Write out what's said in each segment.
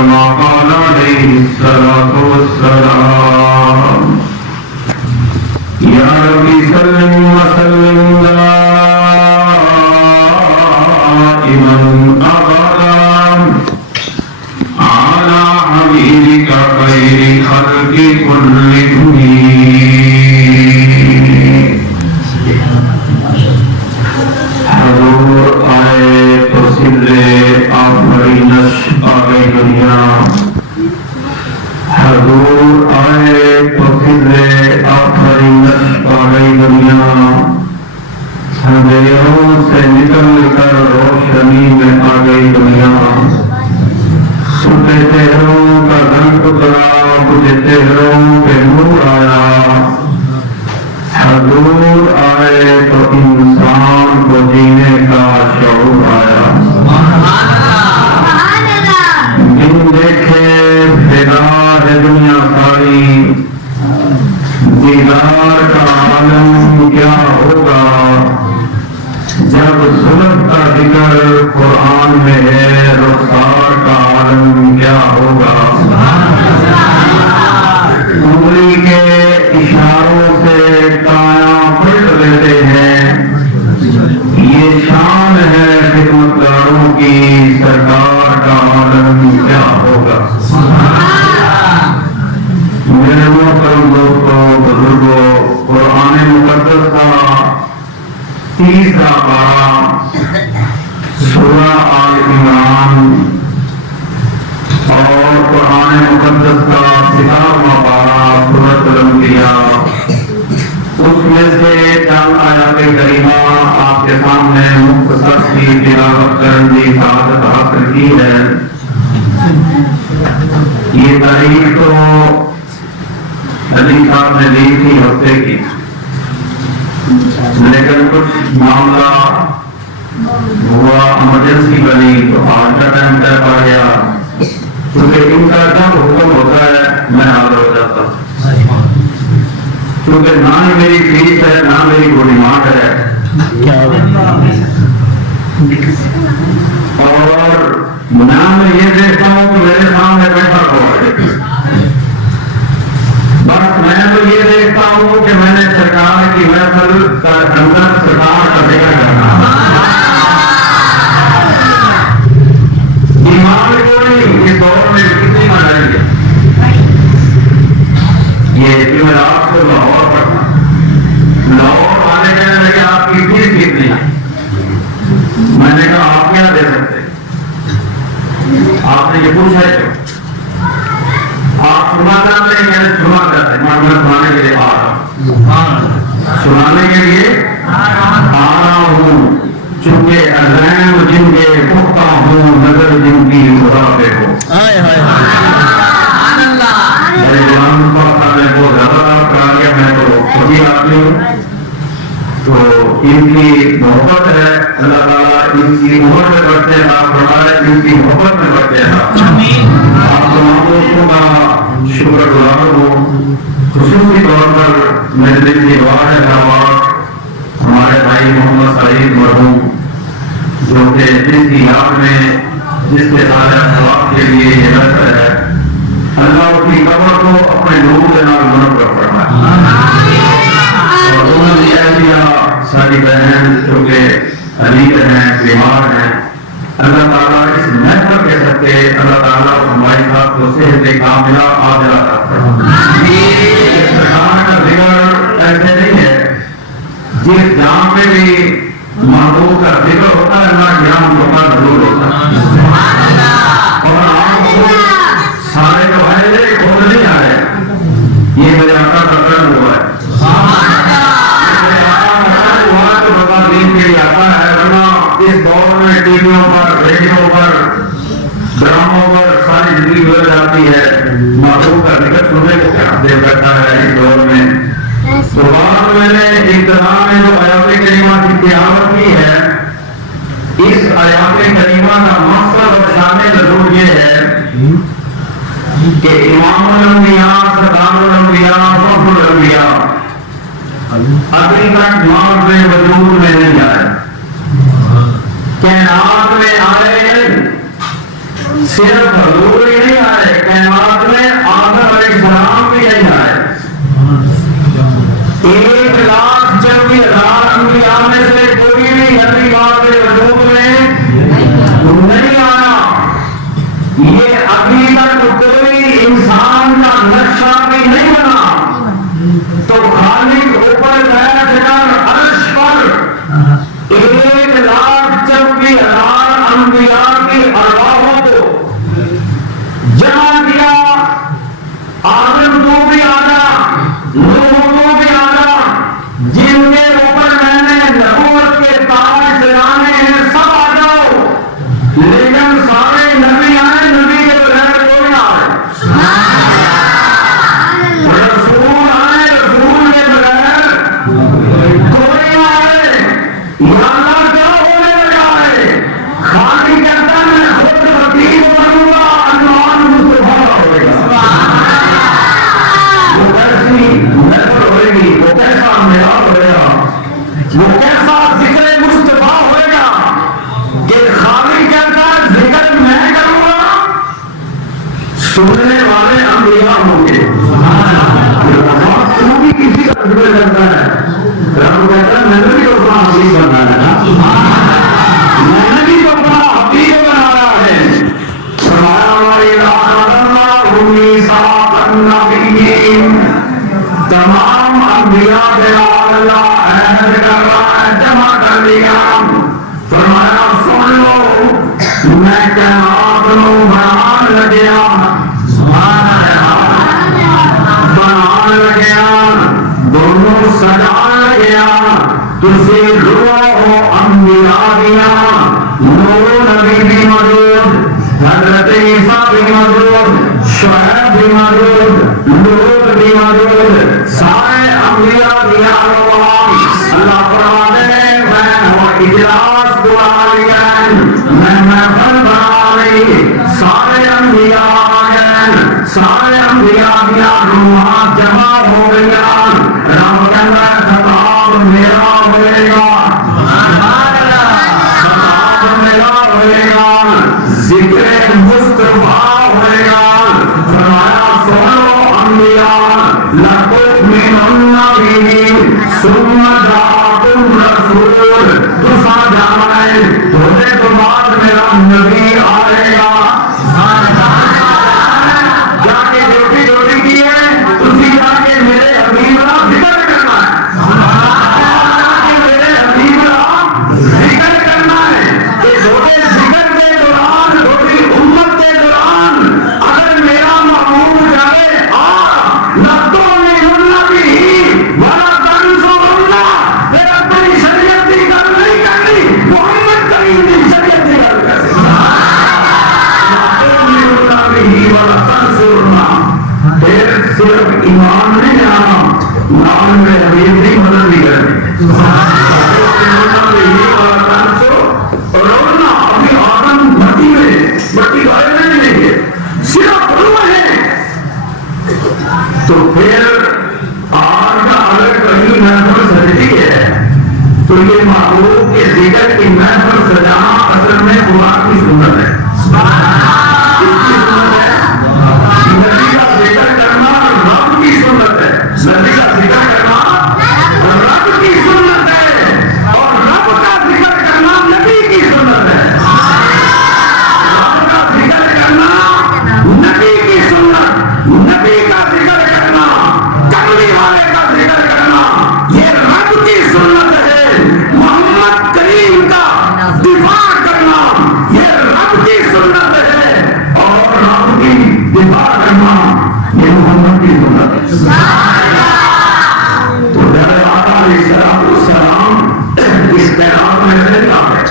كما قال عليه الصلاة والسلام يا رب سلم وسلم دائما أبدا على حبيبك خير خلق كلهم حضور آئے تو سرے آفرینش آگئی دنیا حضور آئے تو سرے آفرینش آگئی دنیا اندھیروں سے نکل کر روشنی میں آگئی دنیا سوتے چہروں کا رنگ اترا تجھے چہروں پہ نور آیا حضور آئے تو انسان کو جینے کا شعور آیا دن دیکھے فدا ہے دنیا ساری دیدار کا عالم کیا ہوگا جب سنت کا ذکر قرآن میں ہے رخسار کا عالم کیا ہوگا انگلی کے اشاروں سے کایاں پلٹ لیتے ہیں یہ شان ہے خدمتگاروں کی سرکار کا عالم کیا ہوگا میرے محترم دوستوں بزرگوں قرآن مقدس کا 30واں پارہ سورہ آل عمران اور قرآن مقدس کا 17واں پارہ سورۃ الانبیاء اس میں سے چند آیات کریمہ آپ کے سامنے مختصر سی تلاوت کرنے کی سعادت حاصل کی ہے یہ تاریخ تو علی صاحب نے دی تھی ہفتے کی لیکن کچھ معاملہ ہوا ایمرجنسی بنی تو آج کا ٹائم طے پا گیا کیونکہ ان کا جب حکم ہوتا ہے میں حاضر ہو جاتا ہوں کیونکہ نہ ہی میری فیس ہے نہ میری کوئی ڈیمانڈ ہے اور نہ میں یہ دیکھتا ہوں کہ میرے سامنے بیٹھا ہوا ہے بس میں تو یہ دیکھتا ہوں کہ میں نے سرکار کی محفل کا اندر سرکار کا ذکر کرنا ایمان کو نہیں اس دور میں کتنی منائی ہے یہ جمعرات کو لاہور پڑھنا لاہور والے کہنے لگے آپ کی فیس کتنی ہے میں نے کہا آپ کیا دے سکتے آپ نے یہ پوچھا ہے کیوں آپ سنا چاہتے ہیں میں سنا چاہتے ہیں میں سنانے کے لیے آ رہا ہوں سنانے کے لیے آ رہا ہوں چونکہ عزائم جن کے پختہ ہوں نظر جن کی خدا پہ ہو میرے غلام صاحب نے بہت زیادہ بات کرا دیا میں تو خود ہی آدمی ہوں تو ان کی محبت ہے اللہ تعالیٰ ان کی محبت میں بڑھتے ہیں آپ بڑھا رہے ان کی محبت میں بڑھتے ہیں آپ تمام دوستوں کا شکر گزار ہوں خصوصی طور پر میرے دل کی دعا ہے ہمارے بھائی محمد سعید مرحوم جو کہ جس کی یاد میں جس کے سارے ثواب کے لیے یہ بہتر ہے اللہ اس کی قبر کو اپنے نور کے نام منور فرمائے اور انہوں نے کہہ دیا ساری بہن جو کہ علیل ہیں بیمار ہیں اللہ تعالیٰ اس محفل کے سکتے اللہ تعالیٰ ہمارے ساتھ کو صحت کاملہ عاجلہ عطا فرمائے سرکار کا ذکر ایسے نہیں ہے جس جام میں بھی محبوب کا ذکر ہوتا ہے اللہ جام ہوتا ضرور ہوتا ہے اور آپ کو سارے جو ہے خود نہیں آ رہے یہ میرے آقا کا کرم ہوا ہے اس دور میں ٹی ویوں پر ریڈیو پر ڈراموں پر ساری زندگی گزر جاتی ہے محبوب کا ذکر سننے کو کیا دے بیٹھا ہے اس دور میں تو بعد میں نے ابتدا میں جو آیات کریمہ کی تلاوت کی ہے اس آیات کریمہ کا مقصد اور شان نزول یہ ہے کہ امام الانبیاء سردار الانبیاء فخر الانبیاء ابھی تک معرض وجود میں نہیں آئے کائنات میں آئے صرف حضور ہی نہیں سننے والے انبیاء ہوں گے. تو بھی کسی کا ذکر کرتا ہے. رب کہتا ہے میں نے بھی تو اپنا حبیب بنایا ہے نا, میں نے بھی تو اپنا حبیب بنایا ہے. تمام انبیاء کے اللہ عہد کر رہا ہے, جمع کر لیا. فرمایا سن لو میں کائنات کو بنانے لگیا, بنانے لگیا, دونوں سجانے لگیا. تجھے روح و انبیاء دیا, نور نبی بھی موجود, حضرت عیسیٰ بھی موجود, شعیب بھی موجود, لوط بھی موجود, سارے انبیاء دیا. اللہ فرماتے ہیں میں وہ اجلاس بلا لیا, میں محفل بنا لی, سارے انبیاء آ گئے, سارے انبیاء دیا روحات جمع ہو گیا. رب کہتا ہے خطاب میرا ہوئے گا, خطاب میرا ہوئے گا, ذکر مصطفیٰ ہوئے گا. فرمایا سنو انبیاء لتؤمنن بہ ثم جاءکم رسول, تو سمجھانا ہے ہونے تو بعد میرا نبی آئے گا. جا کے ڈیوٹی ڈیوٹی کی ہے, تسی جا کے میرے حبیب کا ذکر کرنا ہے, میرے حبیب کا ذکر کرنا ہے. کہ چھوٹے ذکر کے دوران, چھوٹی امت کے دوران اگر میرا محبوب جائے نہ تو پھر اپنی شریعت کی گل نہیں کرنی, محمد کریم کی شریعت کی گل کرنی. پھر صرف ایمان نہیں آنا, نام میں حبیب بھی مدد بھی کرنی. رونا ابھی آدم مٹی میں, مٹی غائب نہیں لیں گے, صرف روح ہے. تو پھر آج کا اگر کہیں محفل سجتی ہے تو یہ محبوب کے ذکر کی محفل سجانا اصل میں قرآن کی سنت ہے. نبی کا ذکر کرنا رب کی سنت ہے, نبی کا ذکر کرنا رب کی سنت ہے, اور رب کا ذکر کرنا نبی کی سنت ہے. رب کا ذکر کرنا نبی کی سنت, نبی کا ذکر کرنا, کملی والے کا ذکر کرنا, یہ رب کی سنت ہے. محمد کریم کا دفاع کرنا یہ رب کی سنت ہے, اور رب کی دفاع کرنا یہ محمد کی سنت ہے. تو جب آقا علیہ السلام اس پیغام میں سے کیا ہے,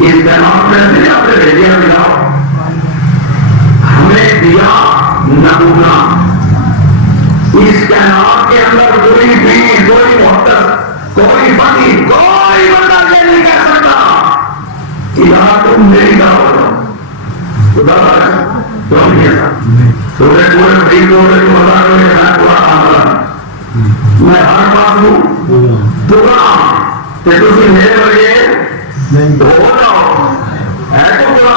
اس پیغام میں سے کیا سے بھیجیا ملا, ہمیں دیا نمونہ. اس کائنات کے اندر کوئی بھی, کوئی محدث, کوئی فقیہ, کوئی بندہ یہ نہیں کہہ سکتا کہ یہاں تم میری دعوت ہو. خدا کیوں نہیں کہتا, تمہیں کوئی مدین دو رہے تو بتا رہے ہیں میں پورا آمدہ, میں ہر پاس ہوں پورا, کہ تسی میرے بڑے ہو جاؤ, ہے تو پورا.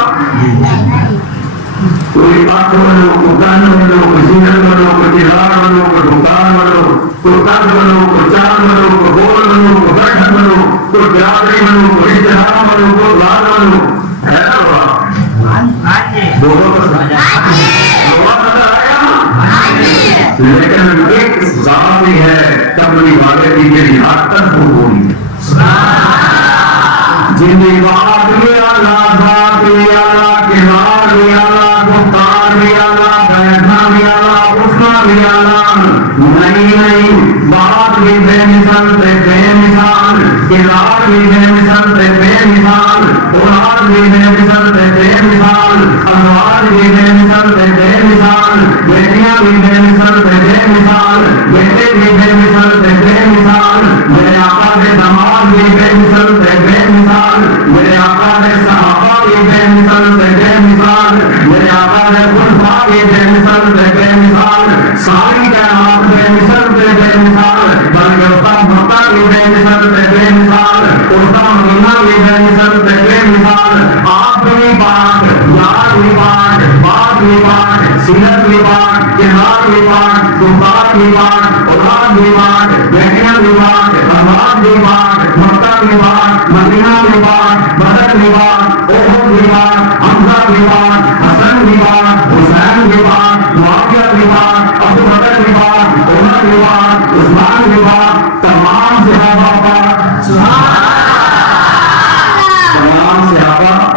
کوئی بات بنو, کوئی کان بنو, کوئی سینر بنو, کوئی کردار بنو, کوئی دکان بنو, کوئی کان بنو, کوئی چاند بنو, کوئی گول بنو, کوئی بیٹھک بنو, کوئی برادری بنو, کوئی اشتہار بنو, کوئی لال بنو, ہے نا بڑا بولو نظر آیا. لیکن ایک ذات ہی ہے کملی والے کی میری حد تک ہوگی, جن کی بات بھی اللہ, ذات بھی اللہ, کردار بھی اللہ, گفتار بھی اللہ, بیٹھنا بھی اللہ, اٹھنا بھی اللہ. نہیں بات بھی بے مثال سے بے مثال, کردار بھی بے مثال سے بے مثال, اولاد بھی بے مثال سے بے مثال, ازواج بھی بے مثال سے بے مثال, بیٹیاں بھی بے مثال سے بے مثال, بیٹے بھی بے مثال سے بے مثال, میرے آقا کے داماد بھی بے مثال سے بے مثال, میرے آقا کے صحابہ بھی بے مثال سے بے مثال, میرے آقا کے خلفاء بھی بے مثال سے بے مثال, ساری کائنات بے مثال سے بے مثال, بلکہ استاد مکہ بھی بے مثال سے بے مثال, استاد مدینہ بھی بے مثال سے بے مثال. آپ بھی پاک, یار بھی پاک, ایمان سیرت ایمان جہاد ایمان طوفان ایمان قرآن ایمان بیٹیاں ایمان اموات ایمان مکہ ایمان مدینہ ایمان بدر ایمان احد ایمان حمزہ ایمان حسن ایمان حسین ایمان معاویہ ایمان ابو بکر ایمان عمر ایمان عثمان ایمان تمام صحابہ کا تمام صحابہ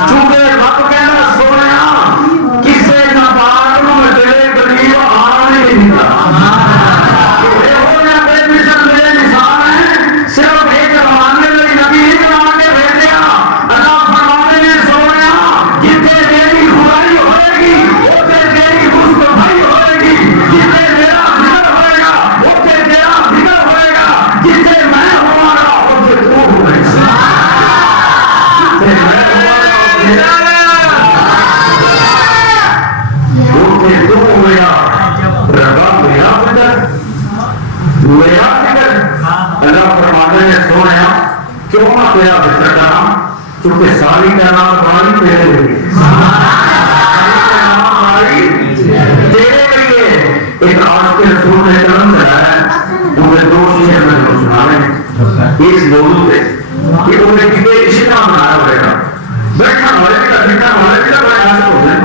چونکہ رب کہنا سونا کسے نہ بات نو میں تیرے قریب آنے نہیں دیتا میرے نشان ہے صرف ایک روانے والی نبی ہی بنا کے بھیجے اللہ فرماتے ہیں سونا جتنے میری خدائی ہوئے گی اتنے میری مصطفی ہوئے گی جتنے میرا ذکر ہوئے گا اتنے تیرا ذکر ہوئے گا جتنے میں ہوا گا اتنے تو ہوئے گا چونکہ ساری کا نام پرانی تیرے لیے تیرے لیے ایک آج کے رسول نے قلم چلایا ہے انہیں دو شعر میں جو سنا رہے ہیں اس موضوع پہ کہ انہیں کتنے اشتہار بنایا ہوئے گا بیٹھا والے کا بیٹھا والے کا بڑے عاشق ہوتے ہیں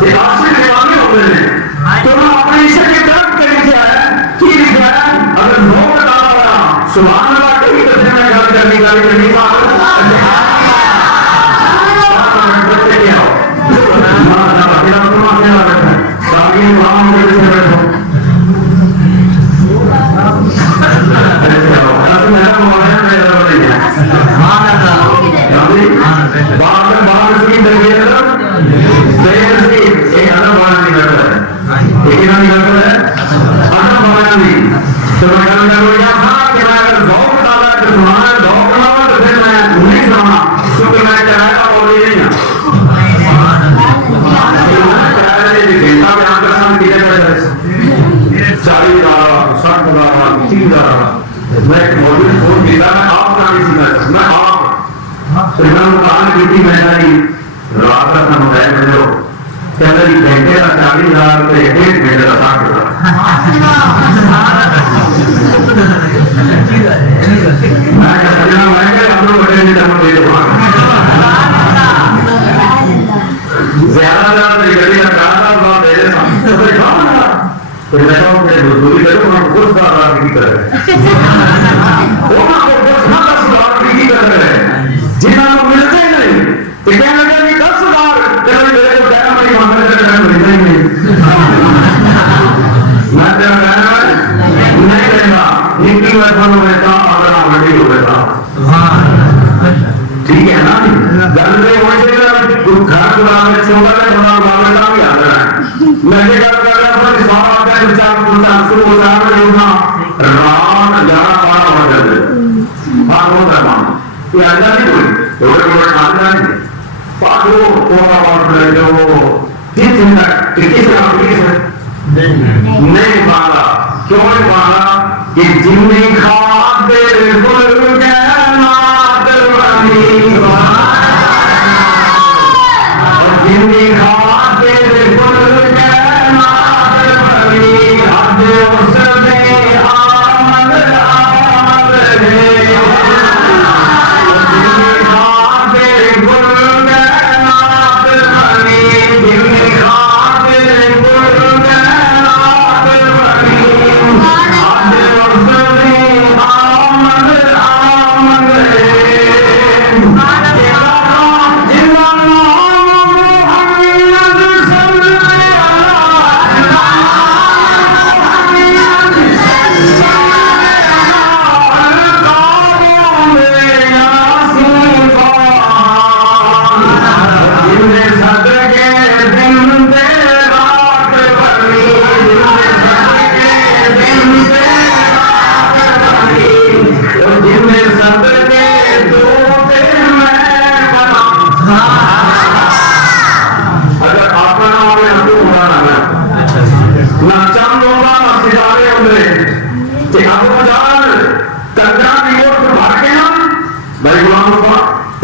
ایک عاشق دیوانی ہوتے ہیں تو انہوں اپنے عشق کی طرف کے لکھا ہے کی لکھا ہے اگر لوگ ڈالا ہوا سبحان اللہ کہیں تو میں گھر کرنی گالی کرنی ہاں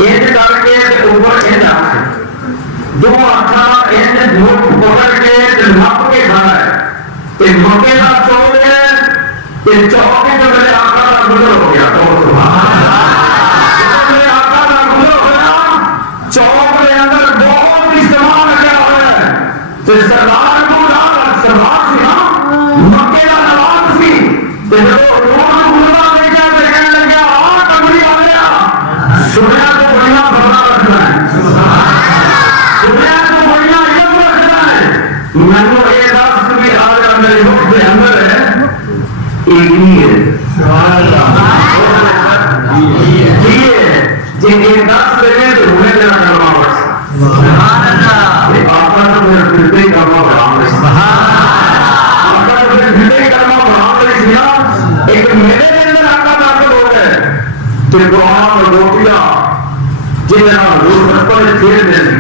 ان کر کے اوپر ان دو ہاتھاں ان دھوپ پکڑ کے نپ کے کھانا ہے کہ مکے کا چوک ہے کہ چوک کے جو میرے آقا کا گزر ہو گیا تو میرے آقا کا گزر ہو گیا چوک کے اندر بہت استعمال کیا ہوا ہے کہ سردار کو سردار سی نا مکے کا نواز سی کہ جو گزرا دیکھا تو کہنے لگا کمری آ گیا سنیا تو بڑھیا بھرنا رکھنا ہے سنیا تو بڑھیا علم رکھنا ہے میں نے یہ دس بھی آج میرے وقت کے اندر ہے ایک ہی ہے جن کے 10 دینے تو ہونے دینا کرنا پڑا آپ کا تو پھر پھرتے کرنا پڑا آپ کا تو پھر پھرتے کرنا پڑا ایک میرے اندر آپ کا طاقت ہو گئے کہ قرآن اور روٹیاں جنہیں روز بچپن کھیل دیں گے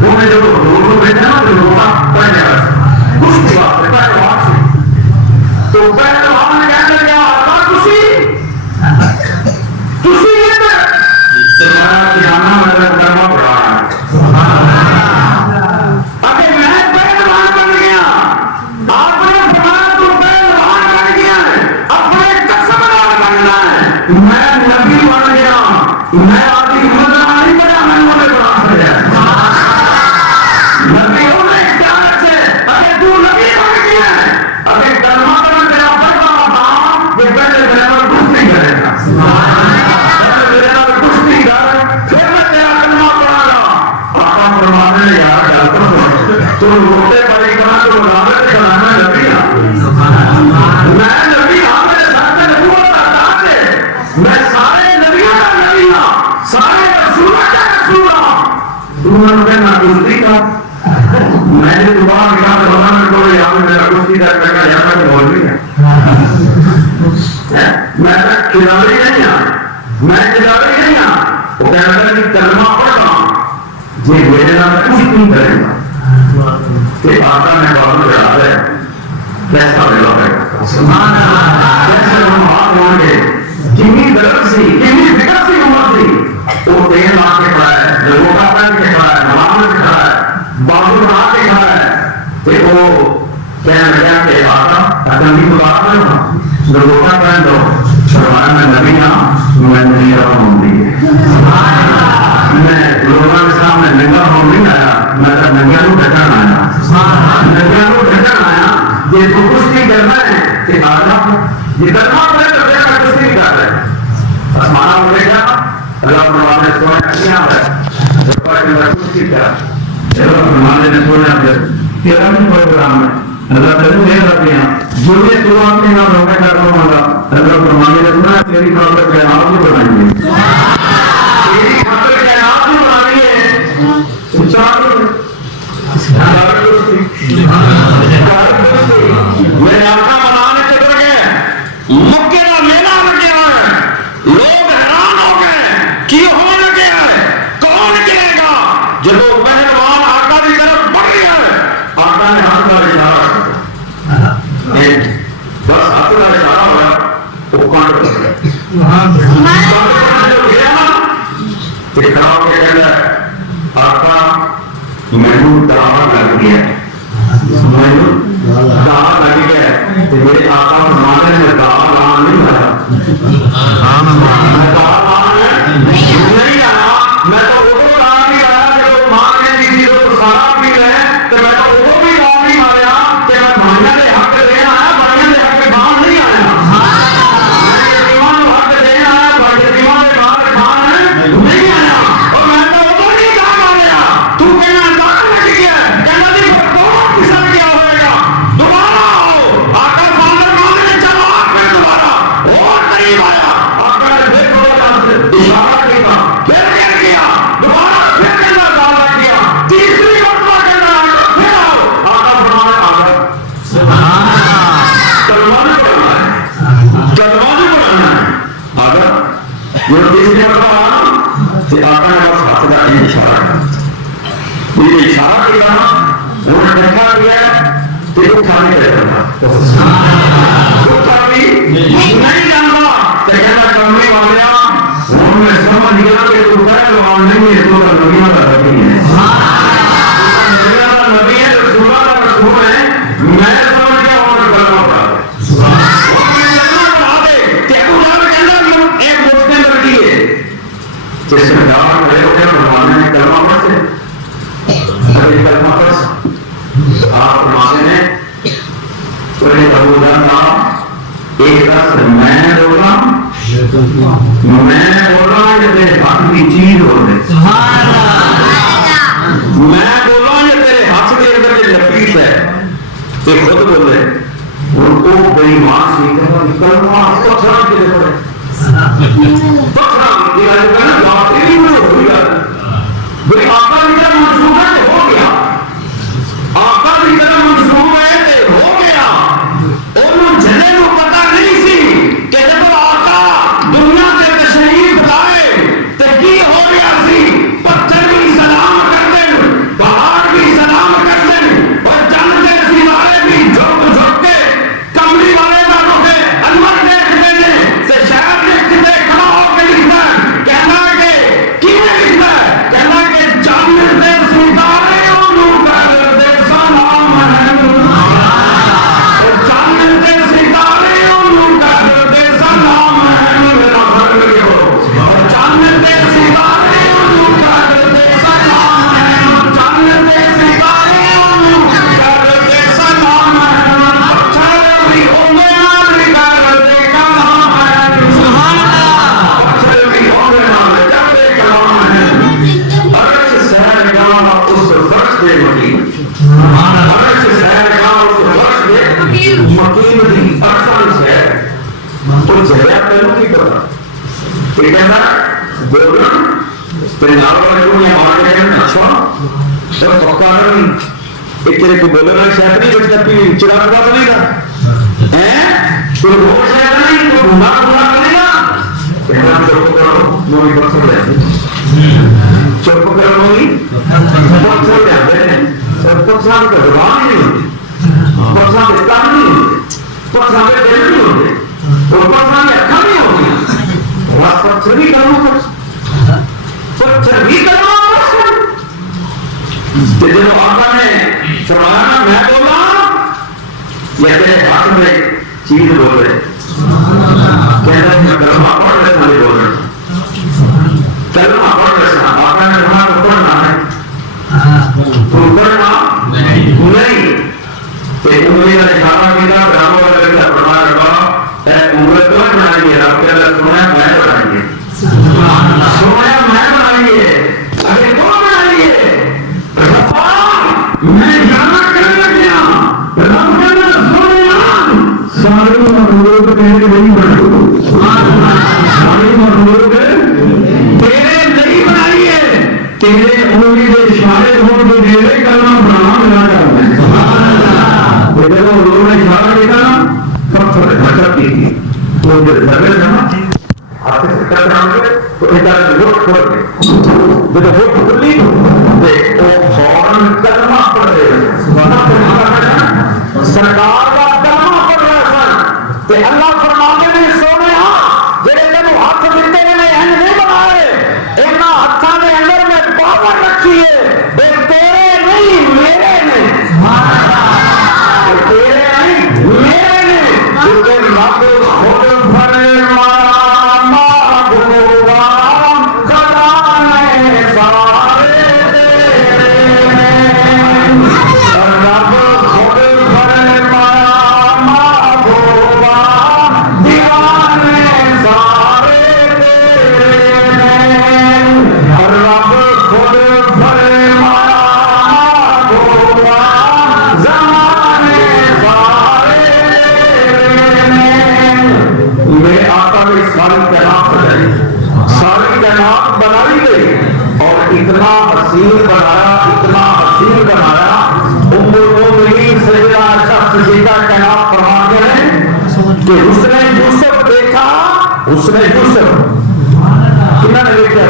وہ میں جو روز بھیجنا نا تو روٹا پڑ جائے کچھ کی بات ہے پہلوان سے تو پہلوان کہنے لگا آقا تسی جانا مطلب کرنا پڑا اگر میں پہلوان بن گیا آپ نے فرمایا تو پہلوان بن گیا اپنے قسم نال بننا ہے میں نبی بن گیا میں آپ کی ہمت نہیں پڑا میں نے بنا سکیا نبی ہونے اختیار سے اگر تو نبی بن گیا اگر کلمہ کرنا تیرا فرض تھا کہ پہلے میرے پر کچھ نہیں کرے گا تو روٹے پڑے کرنا تو رابط کرانا نبی میں نبی میرے ساتھ نبوت کا ذات ہے میں سارے نبیوں کا نبی ہوں سارے رسولوں کا رسول ہوں تمہوں نے کہنا کشتی کا میں نے دوبارہ کہا تو بنا میں کوئی یہاں میں میرا کشتی کا کہا یہاں میں مولوی ہے میں کھلاڑی نہیں ہوں میں کھلاڑی نہیں ہوں وہ کہنا ہے کہ کلمہ پڑھتا ہوں یہ میرے نام کچھ نہیں کرے گا کہ آقا نے بہت بڑھا ہے کیسا ملا ہے کیسے ہم ہاتھ ہوں گے کنی درد سی کنی فکر سی عمر سی وہ تین لا کے کھڑا ہے لوگا پہن کے کھڑا ہے نماز کے کھڑا ہے بابو بنا کے کھڑا ہے کہ وہ کہنے لگا کہ آقا اکندی تو بات کرو لوگا پہن دو فرمایا میں نبی ہوں میں نہیں رہا ہوں میں لوگوں کے سامنے ننگا ہوں نہیں آیا میں تو ننگیا کو ڈھکن آیا ننگیا کو ڈھکن آیا یہ تو کچھ نہیں کرنا ہے کہ آجا یہ کرنا پڑے تو دیکھا کچھ نہیں کر رہے آسمانہ بولے گا اللہ پروانے سونے کیا ہے جب پر کچھ نہیں کیا چلو پروانے نے سونے تیرا بھی پروگرام ہے اللہ تعالیٰ دے رہتے ہیں جو یہ تو آپ کے نام روکے کر رہا ہوں اللہ پروانے نے سونا تیری خاطر کے آپ بھی بنائیں گے تیری خاطر کے آپ بھی بنانی ہے میرے آقا بنانے چل گئے مکے کا میلہ لگ گیا ہے لوگ حیران ہو گئے کی ہو لگے ہے کون کرے گا جب پہلوان آقا کی طرف بڑھ گیا ہے آقا نے ہاتھ کا اشارہ بس ہاتھ کا اشارہ ہوا وہ کانٹ کر گیا کھڑا ہو کے کہتا ہے آقا مینو دعویٰ لگ گیا مینو دعویٰ لگ گیا کہ میرے آقا فرمانے میں دعویٰ لانا نہیں آیا میں دعویٰ لانا نہیں آیا میں تو وہ دعویٰ نہیں آیا کہ وہ ماں نے دی تھی وہ سارا پی رہے تو میں تو وہ بھی دعویٰ نہیں آیا کہ میں بھائیاں نے حق دین آیا بھائیاں نے حق بان نہیں آیا میں یتیمان کو حق دین آیا یتیمان کے باہر بان نہیں آیا اور میں تو وہ نہیں کام آیا تو کہنا دعویٰ لگ گیا کہنا دی بہت قسم کیا ہوئے گا دوبارہ آؤ آقا فاندر مانگنے چلو آپ میں دوبارہ اور قریب آیا آقا نے پھر دوبارہ اشارہ کیا پھر کہہ گیا دوبارہ پھر کہنا دعویٰ کیا تیسری مرتبہ کہنا پھر آؤ آقا فرمانے آگا تلوانی پڑھنا ہے تلوانی پڑھنا ہے آگا یہ تیسری مرتبہ آنا کہ آقا نے بس ہاتھ کا اشارہ کیا یہ اشارہ کیا انہوں نے دیکھا گیا کہ وہ کھانے کے لیے تھا وہ کھانے نہیں جانتا کہ کہنا کمری والیا انہوں نے سمجھ گیا کہ تو پہلوان قرآن نہیں ہے تو نبیوں کا نبی ہے، نبیوں کا نبی ہے، رسولوں کا رسول ہے. میں سمجھ گیا اور کلمہ پڑھا جس میں جوان کھڑے ہو گئے فرمانے میں کلمہ پڑھ سے ابھی کلمہ پڑھ سے آپ فرمانے میں کوئی ابو ذر نام ایک لفظ میں بول رہا یہ تیرے ہاتھ کی چیز ہو رہے میں بول رہا یہ تیرے ہاتھ کے اندر یہ لپیٹ ہے تو خود بول رہے ان کو بڑی ماں سیکھا کلمہ پتھران کے لئے پڑے پتھران یہ لگا نا بات ہی نہیں ہو گیا بھئی آقا بھی جب منصوب ہے تو ہو گیا آقا بھی جب منصوب ہے تو ہو گیا انہوں جنے کو پتہ نہیں سی کہ جب آقا دنیا کے تشریف لائے تو کی ہو گیا سی پتھر بھی سلام کر دیں پہاڑ بھی سلام کر دیں اور جنتے سوارے بھی جھوک جھوک کے کمری والے کا روکے انور دیکھ دینے سے شہر دیکھتے کھڑا ہو کے لکھتا ہے کہنا کہ کیوں لکھتا ہے کہنا کہ جانتے ستارے انہوں کر دے سلام ہے جانتے ستارے انہوں کر دے سلام ہے میرا فرق ہو جانتے ستارے انہوں کر دے سلام ہے جانتے ستارے انہوں کر دے سلام ہے پتھر بھی ہونے نہ کر دے کلام ہے سبحان اللہ پتھر بھی ہونے نہ کر دے کلام ہے عرش سہر گاہ اس فرش دے مکین عرش سہر گاہ اس فرش دے مکین دی ارسان سے ہے تو جگہ پہلوں کی پتا کہ کہنا بولنا پرنار والے کو یہ مارنے کہنا اچھا اور توقعان ایک طرح کو بولنا شاید نہیں بچتا پی چراغ بات نہیں تھا تو روح شاید نہیں تو بھومار بھومار کرے گا کہنا چوپ کرو نوی پرسل جاتے چوپ کرو نوی پرسل جاتے ہیں سب پرسان کا زبان نہیں ہوتی پرسان اسلام نہیں ہوتے پرسان کے دل نہیں ہوتے اور پرسان کے اکھا نہیں ہوتی راست پرسل بھی کرو پرسل بھی کرو کہ جب آقا نے فرمایا میں بولا یہ تیرے ہاتھ میں چیز بول رہے کہتا ہے کلمہ پڑھ رہے سارے بول رہے کلمہ پڑھ رہے سارے آقا نے فرمایا تو پڑھنا ہے تو پڑھنا نہیں کہ انگلی کا اشارہ کیا برامو والا کیا فرمایا رہا اے انگلی تو بنائیں گے رب کے اللہ سنایا میں بنائیں گے سنایا میں بنائیں گے اگر تو بنائیں گے میں جانا کرنے لگیا رب کہنا سنیا سارے مخلوق کہنے کے نہیں بنائے سارے مخلوق تیرے نہیں بنائیے تیرے انگلی کے اشارے ہوں تو میرے کلمہ بنا ملا کرنا ہے جب انہوں نے اشارہ دیکھا نا پتھر حرکت کی تھی تو جب ذرے تھا نا ہاتھ سے کر رہا گے تو ادھر سے ووٹ کھول گئے جب ووٹ کھلی تو فوراً کلمہ پڑھ رہے سرکار کا کلمہ پڑھ رہے سن کہ اللہ فرماتے نے سونے ہاں جڑے تینوں ہاتھ دیتے نے انج نہیں بنائے انہاں ہاتھاں دے اندر میں پاور رکھی ہے بے تیرے نہیں میرے نے تیرے نہیں میرے نے کیونکہ رب خود فرمایا اس نے یوسف کنہ نے دیکھا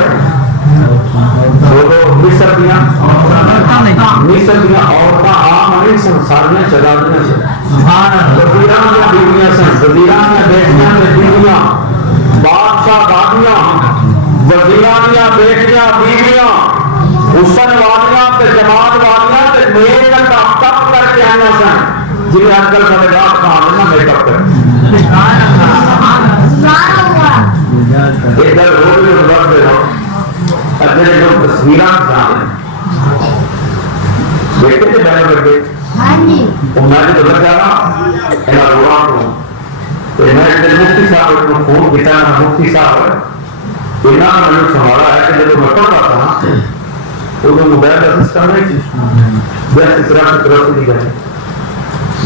مصر دیا عورتاں عام نہیں سنسار میں چلا دیا وزیران میں بیویاں سن وزیران میں بیٹیاں بیویاں بادشاہ بادیاں وزیران میں بیٹیاں بیویاں حسن والیاں تے جماعت والیاں تے میک اپ کر کے آنا سن جی آج کل سارے رات کھانا میک اپ کر ایک گل ہو گئی بس دے رہا اجے جو تصویراں سامنے دیکھتے تھے بہن بیٹے میں جو بدل جا رہا روڑا کو میں مفتی صاحب کو فون کیا مفتی صاحب اتنا میں سنبھالا ہے کہ جب میں پڑھتا تھا وہ موبائل کا سسٹم نہیں تھی بس اس طرح سے نہیں گئے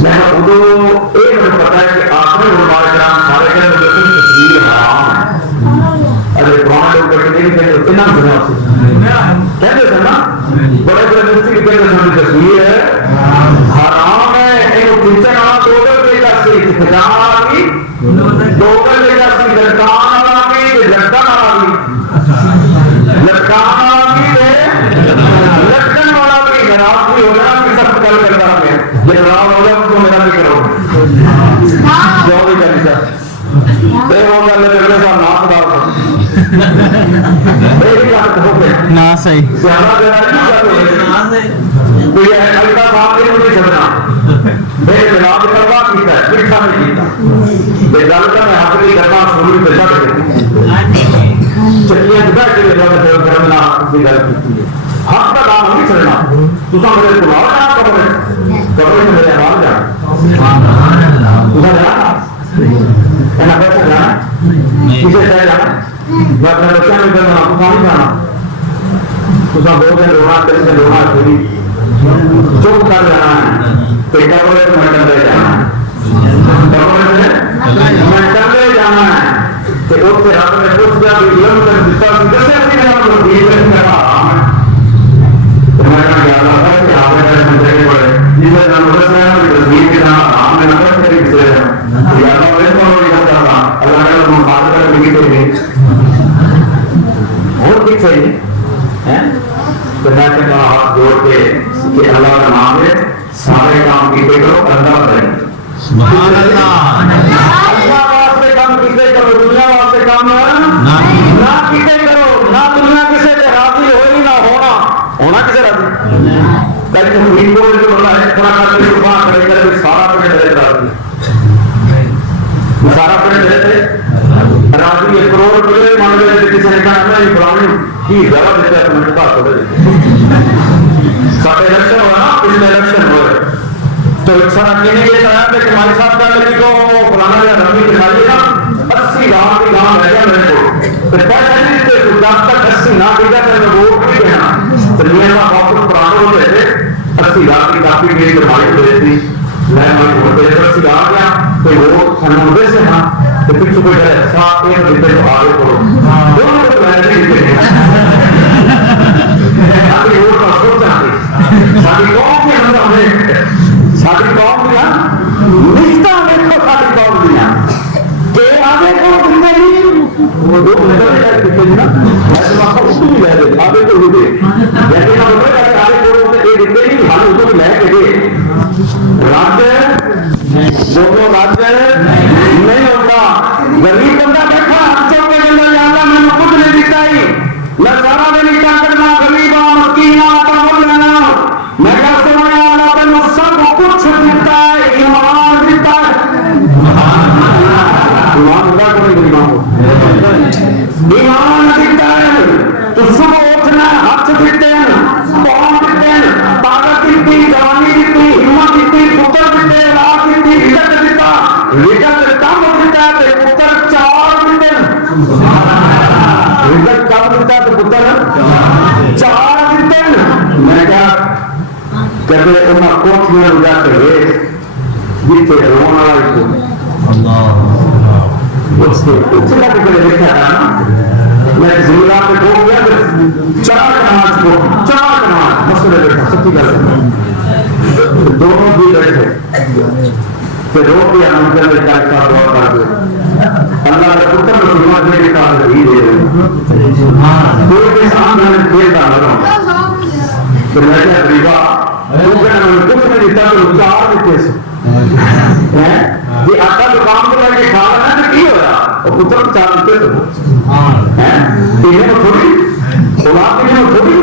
میں ادو یہ مجھے پتا ہے کہ آخری علماء کرام سارے کہتے ہیں تصویر حرام ہے اگر پرانے لوگ بیٹھے نہیں کہتے کتنا سنا کہتے تھے نا بڑے بڑے مفتی کہتے ہیں تصویر ہے حرام ہے ایک کچن آنا دوگر لے جا سی خجان آ گئی دوگر لے جا سی لڑکان آ گئی لڑکان آ گئی لڑکان آ گئی لڑکن والا بھی جناب بھی ہو گیا کہ سب کل کرتا ہے جناب ہو گیا تو میرا بھی کرو جو بھی کری سا تے وہ کر لے لگے سا ناس دار ایک بات ہو گیا نا صحیح زیادہ دینا نہیں کوئی ایسا بات نہیں چلنا میرے جناب کروا کیتا ہے مٹھا نہیں کیتا بے گل کا میں حق نہیں کرنا سنی پیسہ دے چلیے جگہ کے لیے کرنا کی گل کی حق کا نام نہیں چلنا تو میرے بلاؤ جانا قبر قبر میں میرے حال جانا جانا پیسہ جانا کسے چاہے جانا میں اپنے بچہ میں کرنا تو نہیں جانا تو دو دن رونا تین دن رونا چوری چپ کر جانا ہے تو قبر میں ٹنگے جانا ہے قبر میں ٹنگے جانا ہے کہ اس سے رب نے پوچھ دیا کہ علم کر دیتا کہ کیسے اپنی جگہ کو دیکھ کر آرام ہے تو میں نے کہا اللہ ہے کہ آپ نے سمجھے پڑے جس سے نام رسنا ہے کہ تصویر کے نام آرام میں نظر طریقے سے ہے یا اللہ میں تو نہیں کرتا تھا اللہ نے اس مخاطب کر لگی تو نہیں اور کچھ صحیح ہے تو میں کہتا ہوں ہاتھ جوڑ کے کہ اللہ کا نام ہے سارے کام کیتے کرو اللہ کریں سبحان اللہ کسے کرو دنیا واسطے کام نہ کسے کرو نہ دنیا کسے تے راضی ہوئی نہ ہونا کسے راضی لیکن فرید کو جو بندہ ہے تھوڑا کر کے صبح کرے کرے سارا پہ ڈرے راضی سارا پہ ڈرے راضی 1 کروڑ روپے مان لے کسی نے کہا میں فلانے کی ذرا دیتا ہے میں بات ہو رہی سارے الیکشن ہوا نا پچھلے الیکشن ہوئے تو سارا کہنے یہ کہا کہ ہمارے ساتھ کیا لگی کو فلانا یا رمی دکھائیے گا 80 لاکھ کی گاؤں رہ گیا میرے کو تو پیسہ نہیں دیتے جب تک 80 نہ دے گا تو میں ووٹ نہیں دینا تو یہ کا واپس پرانے ہو گئے تھے 80 لاکھ کی کافی میری دکھائی ہوئی تھی میں ووٹ دے 80 آ گیا تو وہ سنوے سے ہاں تو پچھو کوئی ڈر ساتھ ایک دیتے تو آگے کرو دونوں کو ویسے ہی دیتے ہیں ابھی ووٹ کا سوچ چاہتے ساری قوم کے اندر ہمیں ساری قوم دیا نشتہ دیکھو ساری قوم دیا کہ آگے کو دنے نہیں وہ دو نظر نہیں لائے دیتے جنا ایسے وقت اس کو بھی لائے دیتے آگے کو بھی دے جیسے نہ بتائے کہ آگے کو دیتے نہیں حال اس کو بھی لائے کے دے راجے دونوں راجے نہیں ہوتا غریب بندہ بیٹھا ہاتھوں کے اندر جانا میں نے خود نہیں دیتا ہی میں سارا دن اٹھا کرنا غریبا مسکینہ آتا ہو لینا میں کہا سمجھا اللہ تنو سب کچھ دیتا ہے ایمان دیتا ہے ایمان دیتا ہے ایمان دیتا ہے تو صبح اٹھنا ہاتھ دیتے ہیں پاؤں دیتے ہیں طاقت دیتی جوانی دیتی ہمت دیتی پتر دیتے رات دیتی عزت دیتا عزت کم دیتا ہے پتر 4 دیتے ہیں عزت کم دیتا ہے پتر 4 دیتے ہیں میں کہا کہتے ہیں انہاں کوٹھیاں اجا کے جیتے رونا والا کو اس کے کچھ کا بھی لکھا تھا نا میں زمینہ پہ ہو گیا 4 نماز کو 4 نماز مسئلے بیٹھا سچی گل ہے دونوں بھی بیٹھے کہ رو کے ہم کے اندر کیا دعا کر دے اللہ کا پتر مسلمان دے کے کہا ہی دے رہے کوئی کے سامنے کھیلتا نہ رہا تو میں کہا غریبا وہ کہنا میں کچھ نہیں دیتا تو 4 دیتے سے یہ آتا دکان کو لے کے کھا رہا ہے کی ہو رہا اور پتر 4 دیتے تو انہیں کو تھوڑی اولاد کے لیے تھوڑی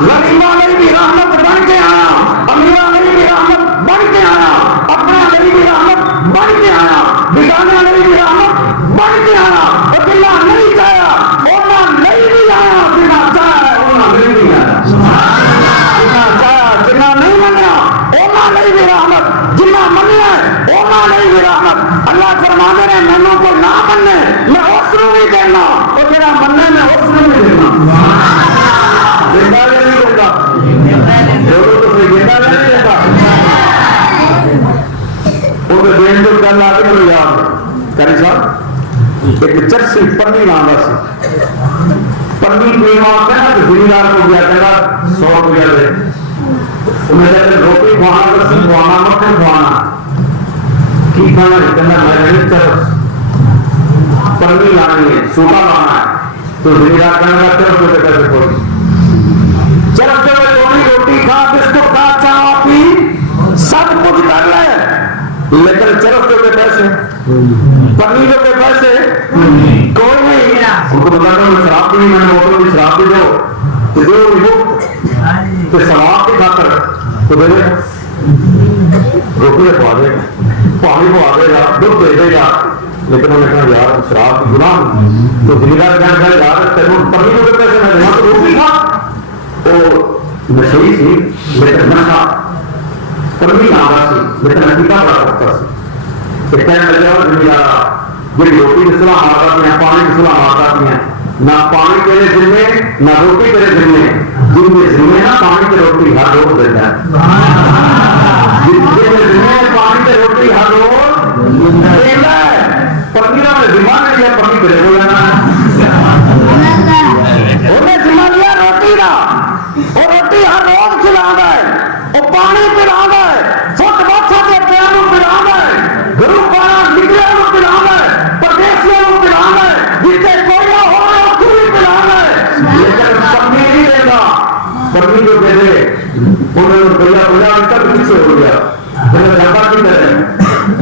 غریباں لئی بھی رحمت بن کے آیا، امیراں لئی بھی رحمت بن کے آیا، اپنے لئی بھی رحمت بن کے آیا، بیگانے لئی بھی رحمت بن کے آیا، اور جنہ نہیں چاہیا انہاں لئی بھی آیا، جنہ چاہیا انہاں لئی بھی آیا، جنہ چاہیا جنہ نہیں منیا انہاں لئی بھی رحمت، جنہ منیا انہاں لئی بھی رحمت۔ اللہ فرمانے نے مینوں کو نہ مننے میں اس نوں بھی دینا، اور جڑا مننے میں اس نوں بھی دینا، دینا نہیں دیتا، بولو تو صحیح، دینا نہیں دیتا۔ وہ دین جو گل آ گئی میرے یاد کری صاحب ایک چرسی پنی لانا سی، پنی پیوا کہنا تو زمیندار کو گیا کہنا 100 روپیہ دے، انہیں کہتے روٹی کھوانا رسی کھوانا مکھن کھوانا کی کھانا ہے، کہنا میں نہیں چرس پنی لانی ہے سوٹا لانا ہے، تو زمیندار کہنا چرس روپے پیسے کھوڑی، چرس جو روٹی کھا بسکٹ کھا چاہ پی سب کچھ کر لے لیکن چرس جو کے پیسے پنی جو کے پیسے کوئی نہیں ہے، ان کو بتا دوں شراب بھی نہیں، میں نے بوتل کی شراب بھی دو تو جو تو ثواب کی خاطر تو دے دے روٹی کھوا دے گا، پانی کھوا دے گا، دودھ دے دے گا، لیکن انہوں نے کہا یار شراب کی گناہ تو زمیندار کہنے لگا یار تینوں پنی جو کے پیسے میں دیا تو روٹی کھا، وہ نشئی سی لیکن نشہ پنی آنا سی لیکن حقیقہ بڑا کرتا سی، تو کہنے لگا زمیندار یہ روٹی کی صلاح مارتا دیا پانی کی صلاح مارتا دیا، نہ پانی تیرے ذمے نہ روٹی تیرے ذمے، جن کے ذمے نہ پانی کی روٹی ہر روز دیتا ہے، جن کے ذمے پانی کی روٹی ہر روز دیتا ہے، پنی نے ذمہ نہیں لیا پنی تیرے کو لینا ہے، انہیں ذمہ لیا روٹی کا، اور روٹی ہر روز کھلا ہے، اور پانی پلا ہے، فٹ بچوں کے پیروں پلا ہے، گرو پانا نکلے پلا ہے، پردیسیوں کو پلا ہے، جسے کوئی نہ ہو لیکن پنی نہیں دے گا، پنی جو دے دے انہوں نے بھیا تک پیچھے ہو گیا، انہیں ربا کی طرح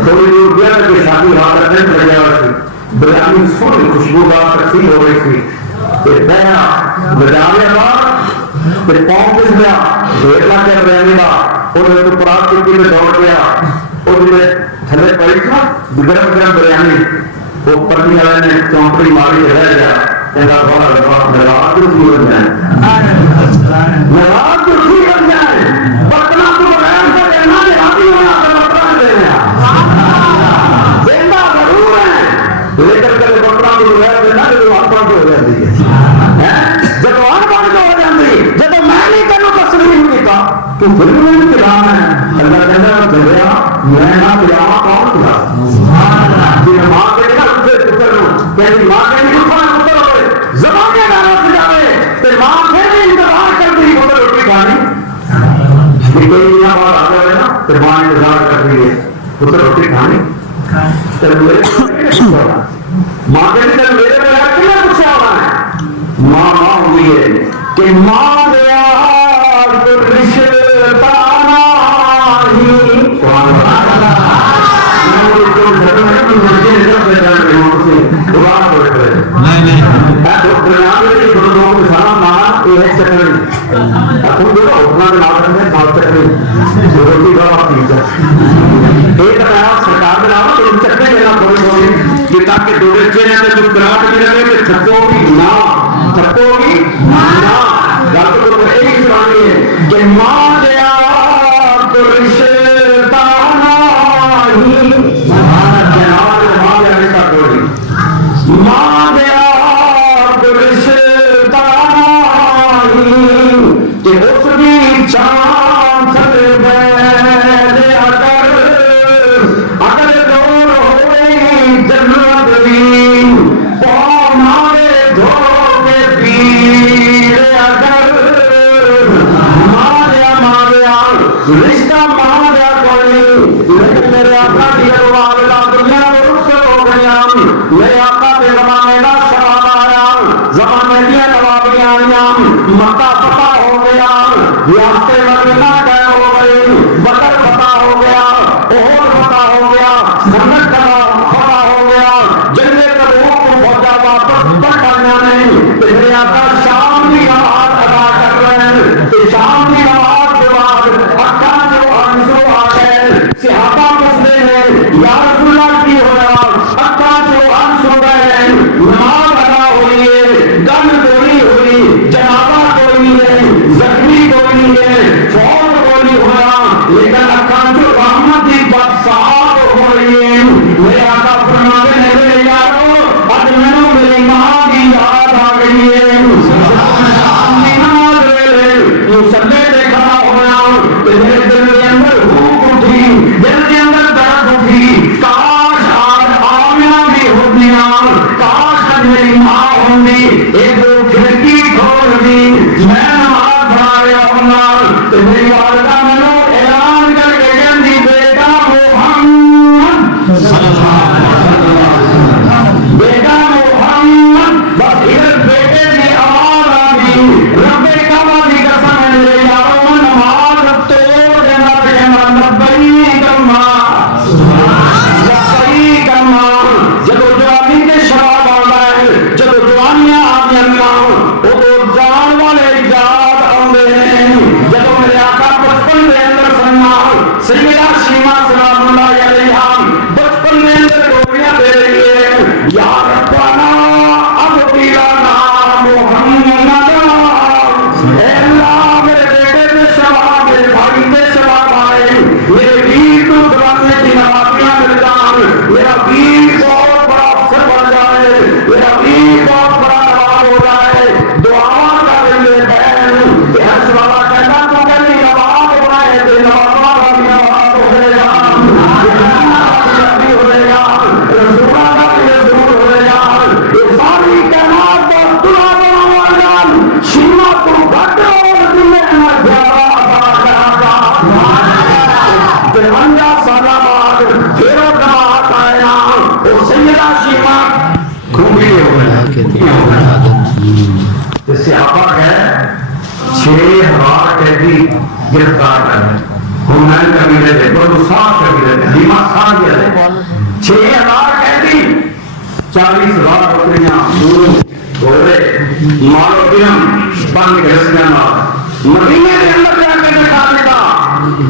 تھوڑی دور گیا کہ شادی وہاں کرنے میں لگا ہوا تھی، بریانی سوڑی خوشبودار تقسیم ہو گئی تھی، بہنا بجانے بعد پھر پاؤں کس گیا ڈیڑھ لاکھ بریانی کا، اور تو پرات چکی میں دوڑ گیا، اور جب تھلے پڑی تھا گرم گرم بریانی وہ پنی والے نے چونکڑی ماری کے رہ گیا، ناراض دکھی بن جائے، ناراض دکھی بن جائے، برتنا تو بغیر سے دینا دیہاتی ہونا تو برتنا دینا دینا ضرور ہے، لیکن کبھی برتنا تو بغیر دینا جو ان پڑھ ہو جاتی ہے، جب ان پڑھ ہو جاتی جب میں نہیں تینوں تسلیم نہیں تھا تو پھر بھی میں پلانا ہے، اللہ کہنا چلیا میں نہ پلاوا کون پلا جی ماں کے نا اسے پتر ہوں کہ ماں کے نہیں زمانے داروں سے جاوے تو ماں پھر بھی انتظار کرتی ہے وہ روٹی کھانی کوئی یہاں بار آ جائے نا تو ماں انتظار کرتی ہے وہ تو روٹی کھانی تو میرے ماں کے لیے میرے بغیر کتنا کچھ ہونا ہے، ماں ماں ہوئی ہے کہ ماں دیا تو رشتہ تاکہ دوڑے چہرے میں مسکراہٹ بھی رہے کہ تھکو گی نہ تھکو گی نہ گل تو یہی سنانی ہے کہ ماں دیا تو رشتہ نہیں ماں دیا تو رشتہ نہیں کہ اس کی چاند تھل بیلے اگر دور ہوئی جنت بھی پاؤں مارے دھو کے پیرے اگر ماریا رشتہ ماریا کوئی لیکن میرے آقا کی ارواح دنیا میں رخصت ہو گیا، میرے آقا کے زمانے کا شراب آیا، زمانے دیا نوابیاں آئیاں، مکہ فتح ہو گیا، ریاست مدینہ طے ہو گئی، بدر فتح ہو گیا، احد فتح ہو گیا، خندق فتح ہو گیا، جنگ تبوک کو فوجا واپس پلٹ آیا نہیں، میرے آقا شام بھی حال ادا کر رہے ہیں، میں نماز پڑھا رہا ہوں تو میری والدہ مینو اعلان کر کے کہندی بیٹا محمد بیٹا محمد بس ادھر بیٹے کی آواز آ گئی رب کعبہ کی قسم ہے میرے یارو نماز توڑ دینا کہنا لبیک اللہ لبیک اللہ جب جوانی کے شراب آتا ہے جب جوانیاں آتی ہیں وہ جان والے یاد آتے ہیں جب میرے آقا بچپن کے اندر سننا سیدہ شیمہ سلام اللہ علیہ بچپن میں اندر گولیاں دے رہی ہے یا ربنا اب پیرانا محمد اے اللہ میرے بیٹے کے شباب میرے بھائی کے شباب آئے میرے ویر کو دلانے کی نوازیاں مل جائیں میرا ویر بہت بڑا افسر بن جائے میرا ویر بہت بڑا نواب ہو جائے دعا کر لے بہن کہ حج والا کہنا تو کہنی نواب بنائے تھے نواب والا بھی نواب ہو جائے گا ہو جائے گا رسولہ کا بھی رسول ہو جائے گا یہ ساری کائنات پر دعا بناوا جان شیما کو گھٹ اور دنیا میں پیارا عطا کرا درمنجا سالہ بعد پھرو جماعت آیا وہ سیدہ شیما گھومی ہو گیا اس سے آپا ہے 6000 قیدی گرفتار کرنے ہمیں قبیلے تھے دو سات قبیلے تھے دیما سانگے تھے 6000 قیدی 40,000 بکریاں گھوڑے مالو درم بند کے رسیاں مدینے کے اندر جا کے دکھا دیتا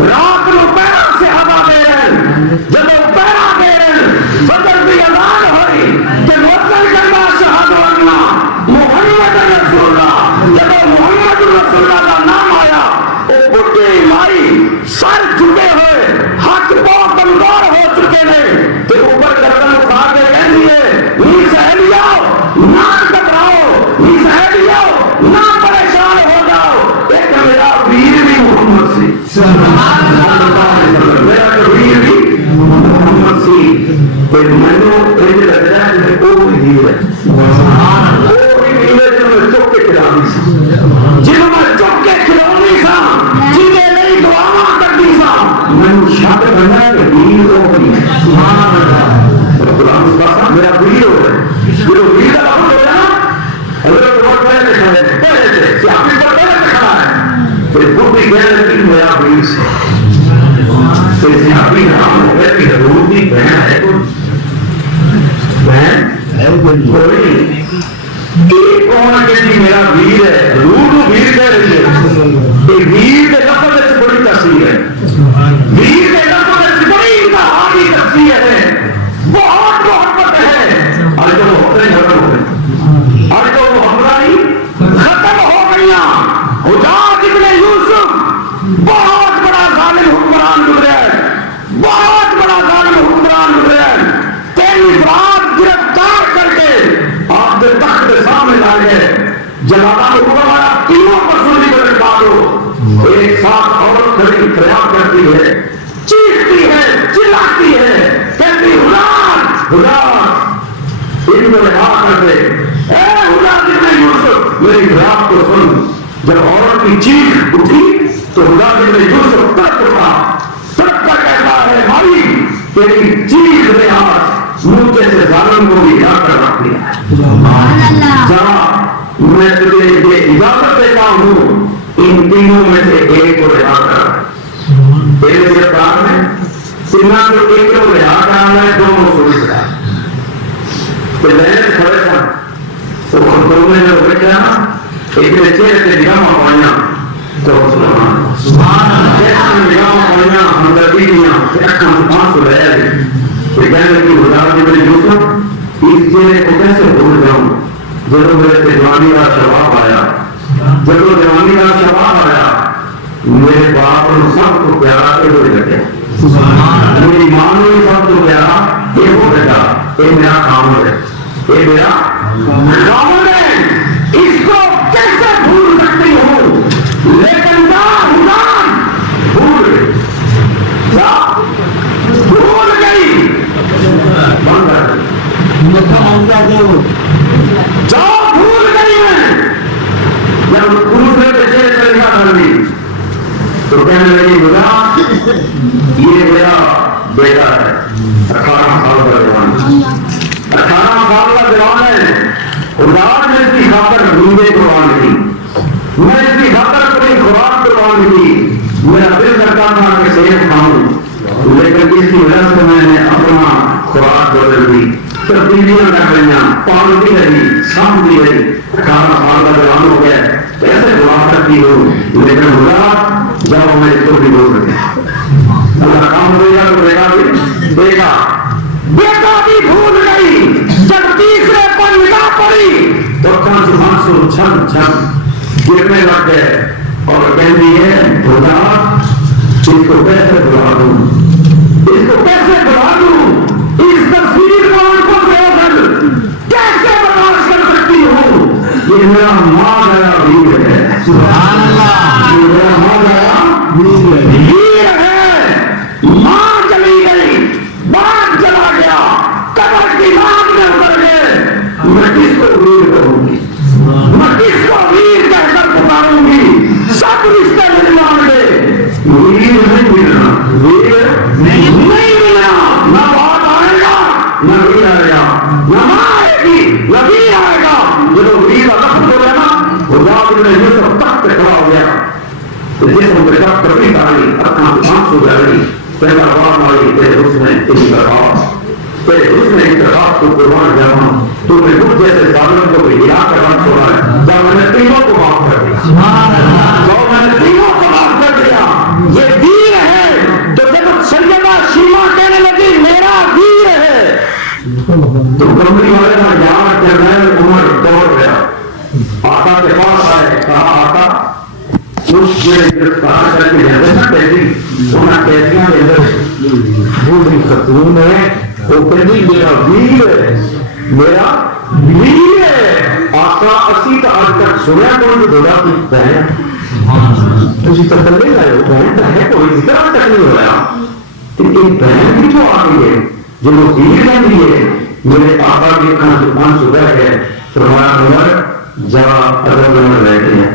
رات کو پیرا سے ہوا دے رہے جب وہ پیرا دے رہے فجر کی اذان ہوئی کہ مؤذن کرنا شہادت اللہ محمد رسول اللہ جب محمد رسول اللہ کا نام آیا وہ بڈھے مائی سر جھکے ہوئے ہاتھ پاؤں کمزور ہو چکے ہیں کہ اوپر گردن اٹھا کے کہہ دیے نی سہیلیو نہ گھبراؤ نی سہیلیو نہ پریشان ہو جاؤ ایک میرا ویر بھی محمد سی میرا ویر بھی محمد سی کہ میں نے ایک لگ رہا ہے کہ وہ بھی ویر ہے وہ بھی ویر ہے جنہوں نے چوک کے کھلانی سی جنہوں نے چوک کے کھلانی سا جنہیں نہیں دعاواں کرنی سا میں نے شاید بنا ہے کہ ویر ہو گئی غلام مصطفیٰ میرا ویر ہو گئے جو ویر کا لفظ ہو جائے حضرت بہت پہلے کھڑے تھے سیاسی پر پہلے کھڑا ہے پھر بھوٹی کہہ رہے کہ میرا ویر سے پھر سیاسی نام ہو گئے کہ حضور کی بہن ہے کوئی بہن ہے کوئی ایک کون کہتی میرا ویر ہے حضور کو ویر کہہ رہی ہے کہ ویر کے لفظ سے بڑی تفسیر ہے ویر کے لفظ سے بڑی انتہائی تفسیر ہے بہت محبت ہے آج تو محبتیں ختم ہو گئی آج تو محبتیں ختم ہو گئیاں حجاج ابن یوسف بہت بڑا ظالم حکمران گزرا ہے بہت بڑا ظالم حکمران گزرا ہے 23 رات گرفتار کر کے آپ کے تخت کے سامنے لا گئے جلالا نے حکم آیا تینوں پر سولی کر ڈالو ایک ساتھ عورت کھڑی فریاد کرتی ہے چیختی ہے چلاتی ہے کہتی حجاج ان کو رہا کر دے اے حجاج ابن یوسف میری فریاد کو سن جب عورت کی چیخ اٹھی تو حجاج ابن یوسف تڑپ اٹھا تڑپ کر کہتا ہے بھائی تیری چیخ نے آج مجھے سے ظالم کو بھی یاد کر رکھ دیا جا میں تجھے یہ اجازت دیتا ہوں ان تینوں میں سے ایک کو رہا کر ایک سرکار میں سننا تو ایک کو رہا کرنا ہے دونوں سوچ رہا ہے کہ لہر کھڑے تھا تو خطروں میں جو بیٹھا ایک بچے سے نگاہ پڑھنا تو سبحان جیسے نگاہ پڑھنا ہمدردی دیا کہ اکھاں آنسو رہ گئی تو کہنے لگی حجاج ابن یوسف اس چہرے کو کیسے بھول جاؤں جب میرے جوانی کا شباب آیا جب جوانی کا شباب آیا میرے باپ اور سب کو پیارا کے ہوئے لگے میری ماں نے سب کو پیارا یہ ہو بیٹا یہ میرا کام ہے یہ میرا کام ہے اس کو کیسے بھول سکتی ہوں لیکن بھول گئی جاؤ بھول گئی میں جب یہ میرا بیٹا ہے 18 سال کا جوان، 18 سال کا جوان ہے، خدا نے اس کی خاطر نیندیں قربان کی، میں اس کی خاطر اپنی خوراک قربان کی، میرا دل کرتا تھا کہ سیب کھاؤں، لیکن اس کی وجہ سے میں نے اپنا خوراک بدل دی، تبدیلیاں کر رہی، پالتی رہی، سامتی رہی، 18 سال کا جوان ہو گیا، کیسے دعا کرتی ہوں، لیکن خدا جب میں اس کو بھی بول رہے اللہ کام دے گا تو بیٹا بھی بھول گئی، جب تیسرے پر نگاہ پڑی تو آنسو چھن چھن گرنے لگ گئے اور کہتی ہے خدا اس کو کیسے بلا دوں، اس کو کیسے بلا دوں، اس تصویر کو ان کو کیسے برداشت کر سکتی ہوں، یہ میرا ماں گیا ویر ہے، سبحان اللہ، یہ میرا ماں گیا ویر ہے، ماں چلی گئی، باپ چلا گیا، قبر کی ناک میں اتر گئے، میں کس کو ویر کروں گی، میں کس کو ویر کہہ کر پکاروں گی، سب رشتے مل جائیں گے، ویر نہیں ملنا، ویر نہیں ملنا، نہ باپ آئے گا نہ ویر آئے گا، نہ ماں آئے گی نہ ویر آئے گا، جب ویر کا لفظ ہو گیا نا خدا نے یہ سب تک پہ کھڑا ہو گیا، تو جس ہم بیٹا کبھی آئی اپنا آنسو جاری پہلا بار آئی تیرے اس میں انتخاب کو قربان جانا، تو نے خود جیسے ظالم کو بھی گرا کر رکھ چھوڑا ہے، جب میں نے تینوں کو معاف کر دیا، جب میں نے تینوں کو معاف کر دیا، یہ ویر ہے، تو جب سیدہ شیما کہنے لگی میرا ویر ہے، تو کمری والے کا یہاں جنرل عمر دوڑ گیا، آقا کے پاس آئے، کہا آقا اس نے گرفتار کر کے جاتے نا قیدی، انہیں قیدیاں کے اندر بوڑھی خاتون ہے، وہ کہتی میرا ویر ہے، میرا ویر ہے، آقا اسی کا آج تک سنیا کون کی دھوڑا کی بہن، اسی تک لے گئے ہو بہن ہے کوئی ذکر آج تک نہیں ہو رہا، لیکن بہن بھی جو آ گئی ہے جو وہ ویر کہہ دی ہے، میرے آقا کی خان صبح ہے، فرمایا عمر جا ادب میں رہ گئے ہیں،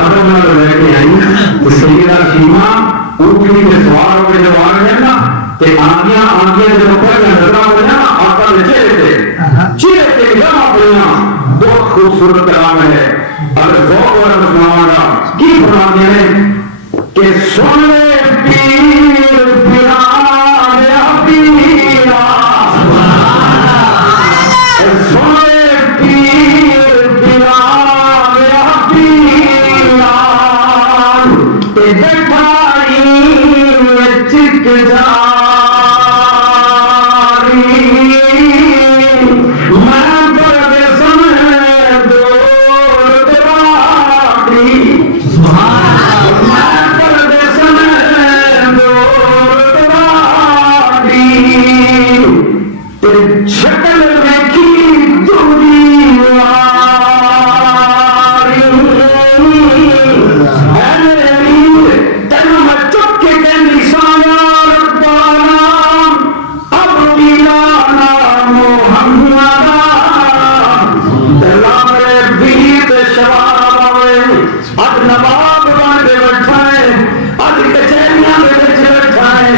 ادب میں رہ گئے ہیں، تو سیدہ شیما اونٹنی کے سوار ہو کے جب آ گئے نا کہ آنکھیں جب اوپر میں نظر ہو گیا آقا نے چہرے تھے جمع پڑیاں، بہت خوبصورت کلام ہے، اگر ذوق ہو رہا سناؤں گا کی فرماتے ہیں کہ سن لے پیر پیرا گیا پیرا، سن لے پیر پیرا گیا پیرا، تے بیٹھائی چک جاری، میں پردے سمے دور دراتی، میں پردے سمے دور دراتی، تے شکل دیکھی دوری واری، اے میرے ویر تینوں میں چپ کے کہنی سایا ربانا اب میرا محمد، دلا میرے ویر تے شباب آوے، اج نواب بن کے بیٹھائے، اج کچہریاں دے وچ بیٹھائے،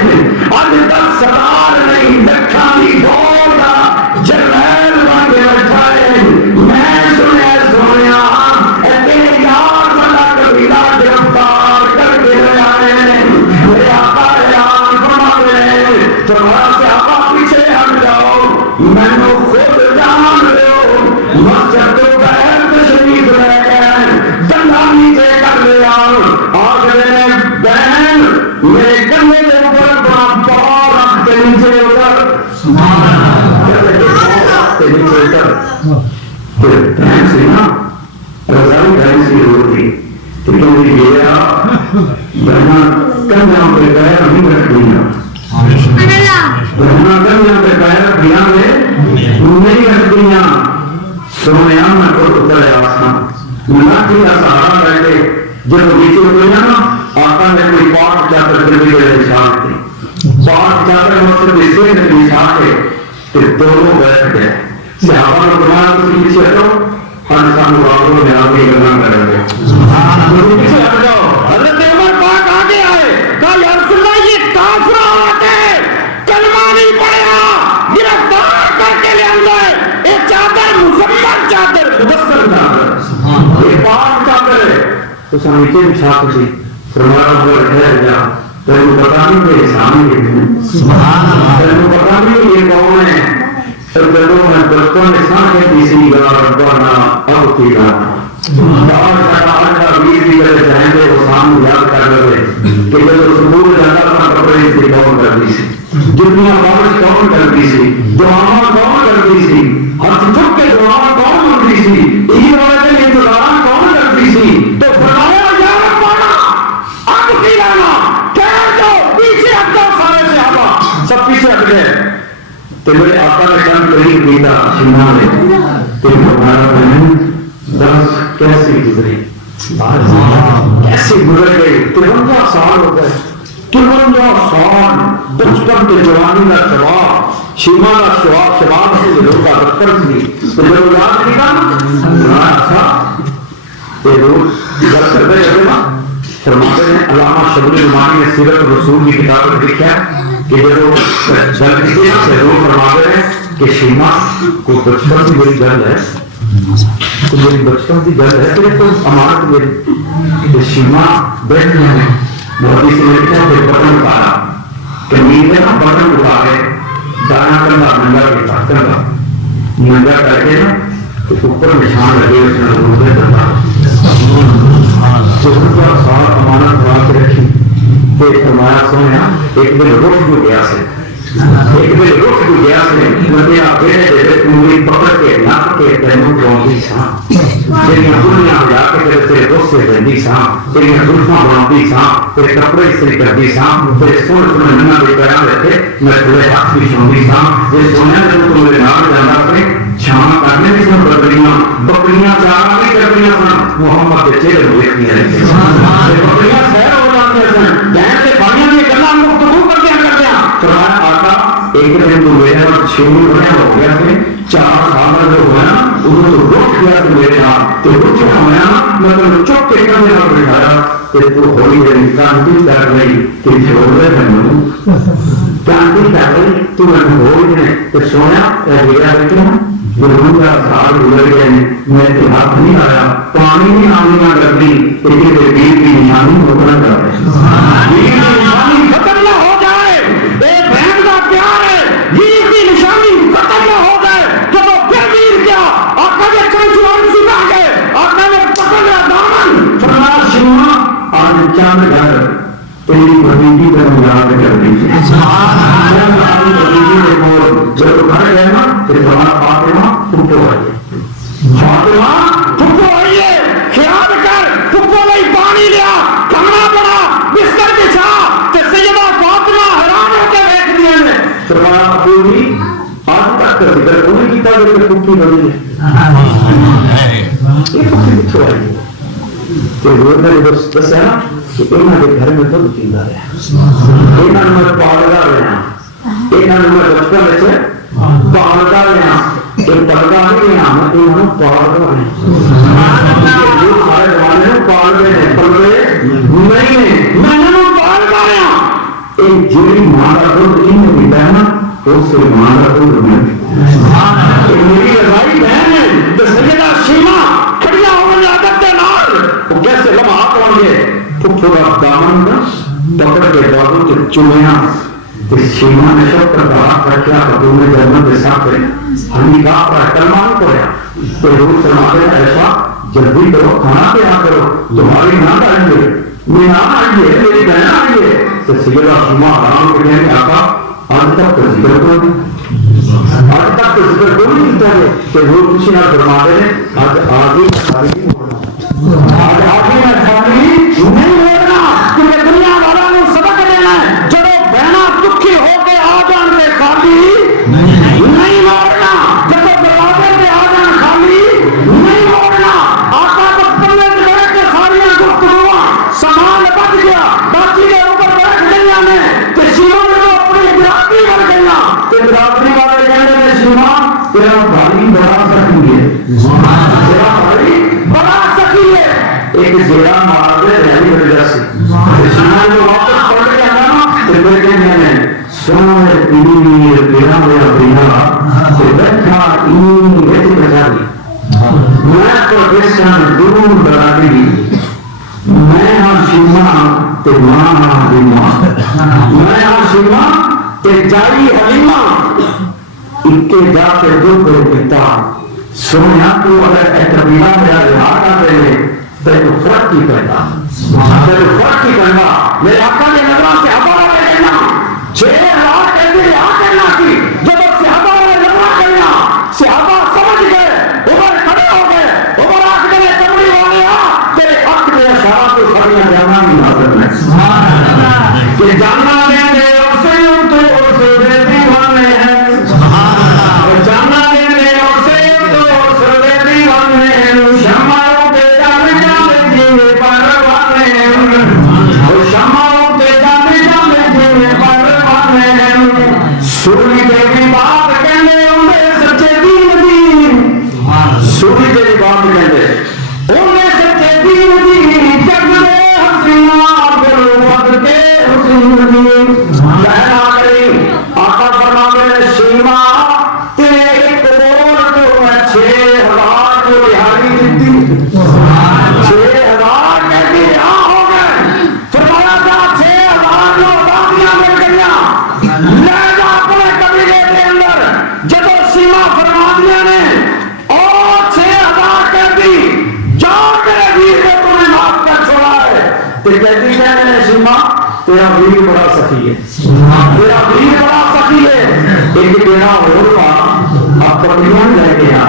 اج دس سردار نہیں دکھاں دی دور دا جرنیل بن کے بیٹھائے، میں سنیا اے تیرے یار والا قبیلہ گرفتار کر کے لے آئے، میرے آقا اعلان فرماتے ہیں تھوڑا سے آقا پیچھے ہٹ جاؤ، مینوں خود جان لو، مسجد تو بہر تشریف لے گئے، ڈنڈا نیچے کر لیا، آگے بہن میرے کندھے کے اوپر اپنا پاؤں رکھ کے نیچے اتر، نیچے اتر، پھر بہن سے نا رضائی بہن سی ہوتی تو میری گیا بہنا کندھوں پہ پیر نہیں رکھ دیا، بہنا کندھوں پہ پیر بنا لے نہیں رکھ دیا، سونے میں خود اتر آسمان لاٹھی کا سہارا بیٹھے، جب نیچے اتریا نا آقا نے کوئی پاک چادر کے لیے نشان تھی، پاک چادر مقصد اس سے نشان ہے، پھر دونوں بیٹھ گئے، صحابہ نے فرمایا تم پیچھے ہٹو، ہر انسان والوں میں آگے گنا کریں گے، پیچھے ہٹ جاؤ، حضرت عمر پاک آگے آئے، تو نیچے بچھا کسی فرمایا ٹھہر جا تینوں پتا نہیں میرے سامنے تینوں پتا نہیں یہ کون ہے جب میں بچپن میں سامنے کسی گا ربنا اب کی گانا ویر بھی کرے جائیں گے وہ سامنے یاد کر لے کہ جب سبور جاتا تھا کپڑے اس کی کون کرتی سی جتنی بارش کون کرتی سی دعا کون کرتی سی ہاتھ چک کے دعا کون کرتی سی عید والے دن انتظار کون کرتی سی تو فرمایا یا ربنا اب کی گانا ٹھہر جاؤ پیچھے ہٹ جاؤ سارے صحابہ سب پیچھے ہٹ گئے تو میرے آقا نے چند قریب کیتا شیما نے تو فرمایا بہن درس کیسی گزری کیسی گزر گئی 53 سال ہو گئے 53 سال بچپن کے جوانی کا شباب شیما کا شباب سے لوگ کا دفتر تھی تو جب یاد نہیں تھا اچھا یہ روز گل کرتے رہتے نا فرماتے ہیں علامہ شبلی نعمانی نے سیرت رسول کی کتاب میں لکھا ہے کہ جو گل کی سے لوگ فرماتے ہیں کہ شیما کو بچپن کی بڑی گل ہے تو میری بچپن کی گل ہے کہ تو امانت میری شیما بیٹھ میں ہے مودی سے لکھا ہے کہ بٹن اتارا کہ نیند ہے نا بٹن اتارے دانا کرنا ننگا کیتا کرنا ننگا کر کے نا تو اوپر نشان لگے اس نے روزے کرنا 54 سال امانت بنا کے رکھی تو فرمایا سویا ایک دن رخ جو گیا سے ایک دن رخ جو گیا سے مدیا بیٹے دے انگلی پکڑ کے ناک کے تینوں روندی ساں تیریاں دنیا جا کے تیرے دوست سے بندی ساں تیریاں زلفاں بناتی ساں تیرے کپڑے استری کرتی ساں تیرے سونے سونے ننا کے پیران رہتے میں تھوڑے ہاتھ بھی چھوندی ساں یہ سونے جب تو میرے نام جانا پہ چھان کرنے کی سن بکریاں چار بھی کرتیاں سن محمد کے چہرے میں دیکھتیاں رہتی بکریاں سیر ہو جاتی سن بہن کے بھائیوں کی گلا گفتگو کرتے ہیں فرمایا آقا ایک دن تو میرے ہاں 6 مہینے ہو گیا تھے 4 سال جو ہوا نا انہوں تو روک گیا تھا میرے ہاں تو روک کیا ہوا میں تو چپ کے کر میرا بٹھایا کہ تو ہولی میری کانٹی کر رہی کہ چھوڑ رہے میں کانٹی کر رہی تو میں ہولی نے تو سویا گیا بیٹھا گروں کا سال گزر گئے میں تو ہاتھ نہیں آیا پانی نہیں آنے نہ کرتی لیکن ویر کی نشانی ختم کر رہے نشانی ختم نہ ہو جائے ایک بہن کا پیار ہے ویر کی نشانی ختم نہ ہو جائے جب وہ پھر ویر کیا آقا نے کنچوان سکھا گئے آقا نے پکڑ لیا دامن فرمایا شیما آج چاند گھر تیری بھتیجی کو یاد کر دیجیے جب گھر گئے نا تو فرمایا فاطمہ پھپھو آئیے فاطمہ پھپھو آئیے خیال کر پھپھو نہیں پانی لیا کمرہ بنا بستر بچھا تو سیدہ فاطمہ حیران ہو کے بیٹھ دیے نے فرمایا پوری آج تک کا ذکر کوئی کیتا جو کہ پھپھی بنی ہے یہ پھپھی کتھو آئیے تو روز نے دسیا نا کہ انہوں کے گھر میں دودھ پیندا رہا انہوں میں پالدا رہا انہوں میں بچپن سے پالدا رہا کہ پڑھدا نہیں رہا میں انہوں پالدا رہا جو سارے زمانے میں پال گئے ہیں پلوے نہیں ہیں میں انہوں پالدا رہا ایک جیڑی ماں کا دودھ انہوں پیتا ہے نا اس سے ماں کا دودھ میں میری رضائی بہن ہے تو سیدہ شیما کھڑیاں ہو گئی عادت کے نال وہ کیسے لمحات ہوں گے پھپھڑا دامن کا پکڑ کے بابو کے چومیاں تو شیما نے شب پر کہا کیا حکوم جنت کے ساتھ ہے ہمیں کہا پر کلمان کریا تو روز فرماتے ہیں ایسا جلدی کرو کھانا تیار کرو تمہاری نہ آئیں گے میرا آئیے میری بہن آئیے تو سیدہ شیما آرام کرنے کے آقا آج تک تو ذکر کو نہیں آج تک تو ذکر کو نہیں کیتا ہے کہ روز کسی نہ فرماتے ہیں آج آگے ساری نہیں ہونا آج آگے میں ساری نہیں ہونا کیونکہ دنیا والا نے سبق دینا ہے جب بہنا دکھی ہو کے آ جان کے خالی نہیں موڑنا جب دروازے پہ آ جان خالی نہیں موڑنا آقا کو پلے بیٹھ کے ساریاں گفتگو سامان بچ گیا باقی کے اوپر بیٹھ گئیاں نے تو شیما نے اپنی برادری بن گئیاں تو برادری والے کہنے میں شیما تیرا بھائی بڑا سکی ہے تیرا بھائی بڑا سکی ہے ایک زیرہ مار دے رہنی بڑھ جاسی شیما جو واپس پڑھ کے آنا تو بیٹھے میں سونے پیر پیرا میرا پیرا تو بیٹھا بیٹھے بجا دی میں پروفیسر دور برادری تے ماں دی ماں میں آشیما تے جائی حلیمہ اکے جا کے دکھ پیتا سونا تو اگر اعتبیرہ میرا رہا کر دے تو فرق کی کرنا میرے آقا کے نظرہ سے ہمارا رہ گئنا 6,000 کہتے رہا کرنا کی جب صحابہ نے نظرہ کرنا صحابہ سمجھ گئے عمر کھڑے ہو گئے عمر آخ دے کمڑی ہونے تیرے حق میں اشارہ تو سڑیاں جانا نہیں حاضر میں کہ جاننا دیں گے اور سے تو اور سے دے دیوانے ہیں جاننا دیں گے اور سے تو اور سے دے دیوانے ہیں شمعوں کے جانے جانے جیوے پروانے ہیں شمعوں کے جانے جانے جیوے پروانے ہیں سوری دیوی بات کہنے انہیں سچے دین دین سوری دیوی بات کہنے انہیں سچے دین دین جگ میں حسینہ بلوت کے حسین دین کہنا کری آقا فرماوے شیما تیرے ایک بول تو میں 6,000 کو رہائی دیتی 6,000 کہتی رہا ہو گئے فرمایا تھا 6,000 لوگ باقیاں مل گئیاں لے جا اپنے قبیلے کے اندر جدو سیما فرمانیاں نے اور 6,000 کہتی جا میرے ویر نے تمہیں معاف کر چھوڑا ہے تو کہتی کہنے نے سیما تیرا ویر بڑا سخی ہے تیرا ویر بڑا سخی ہے ایک بیڑا اور کا آپ بکریاں لے گیا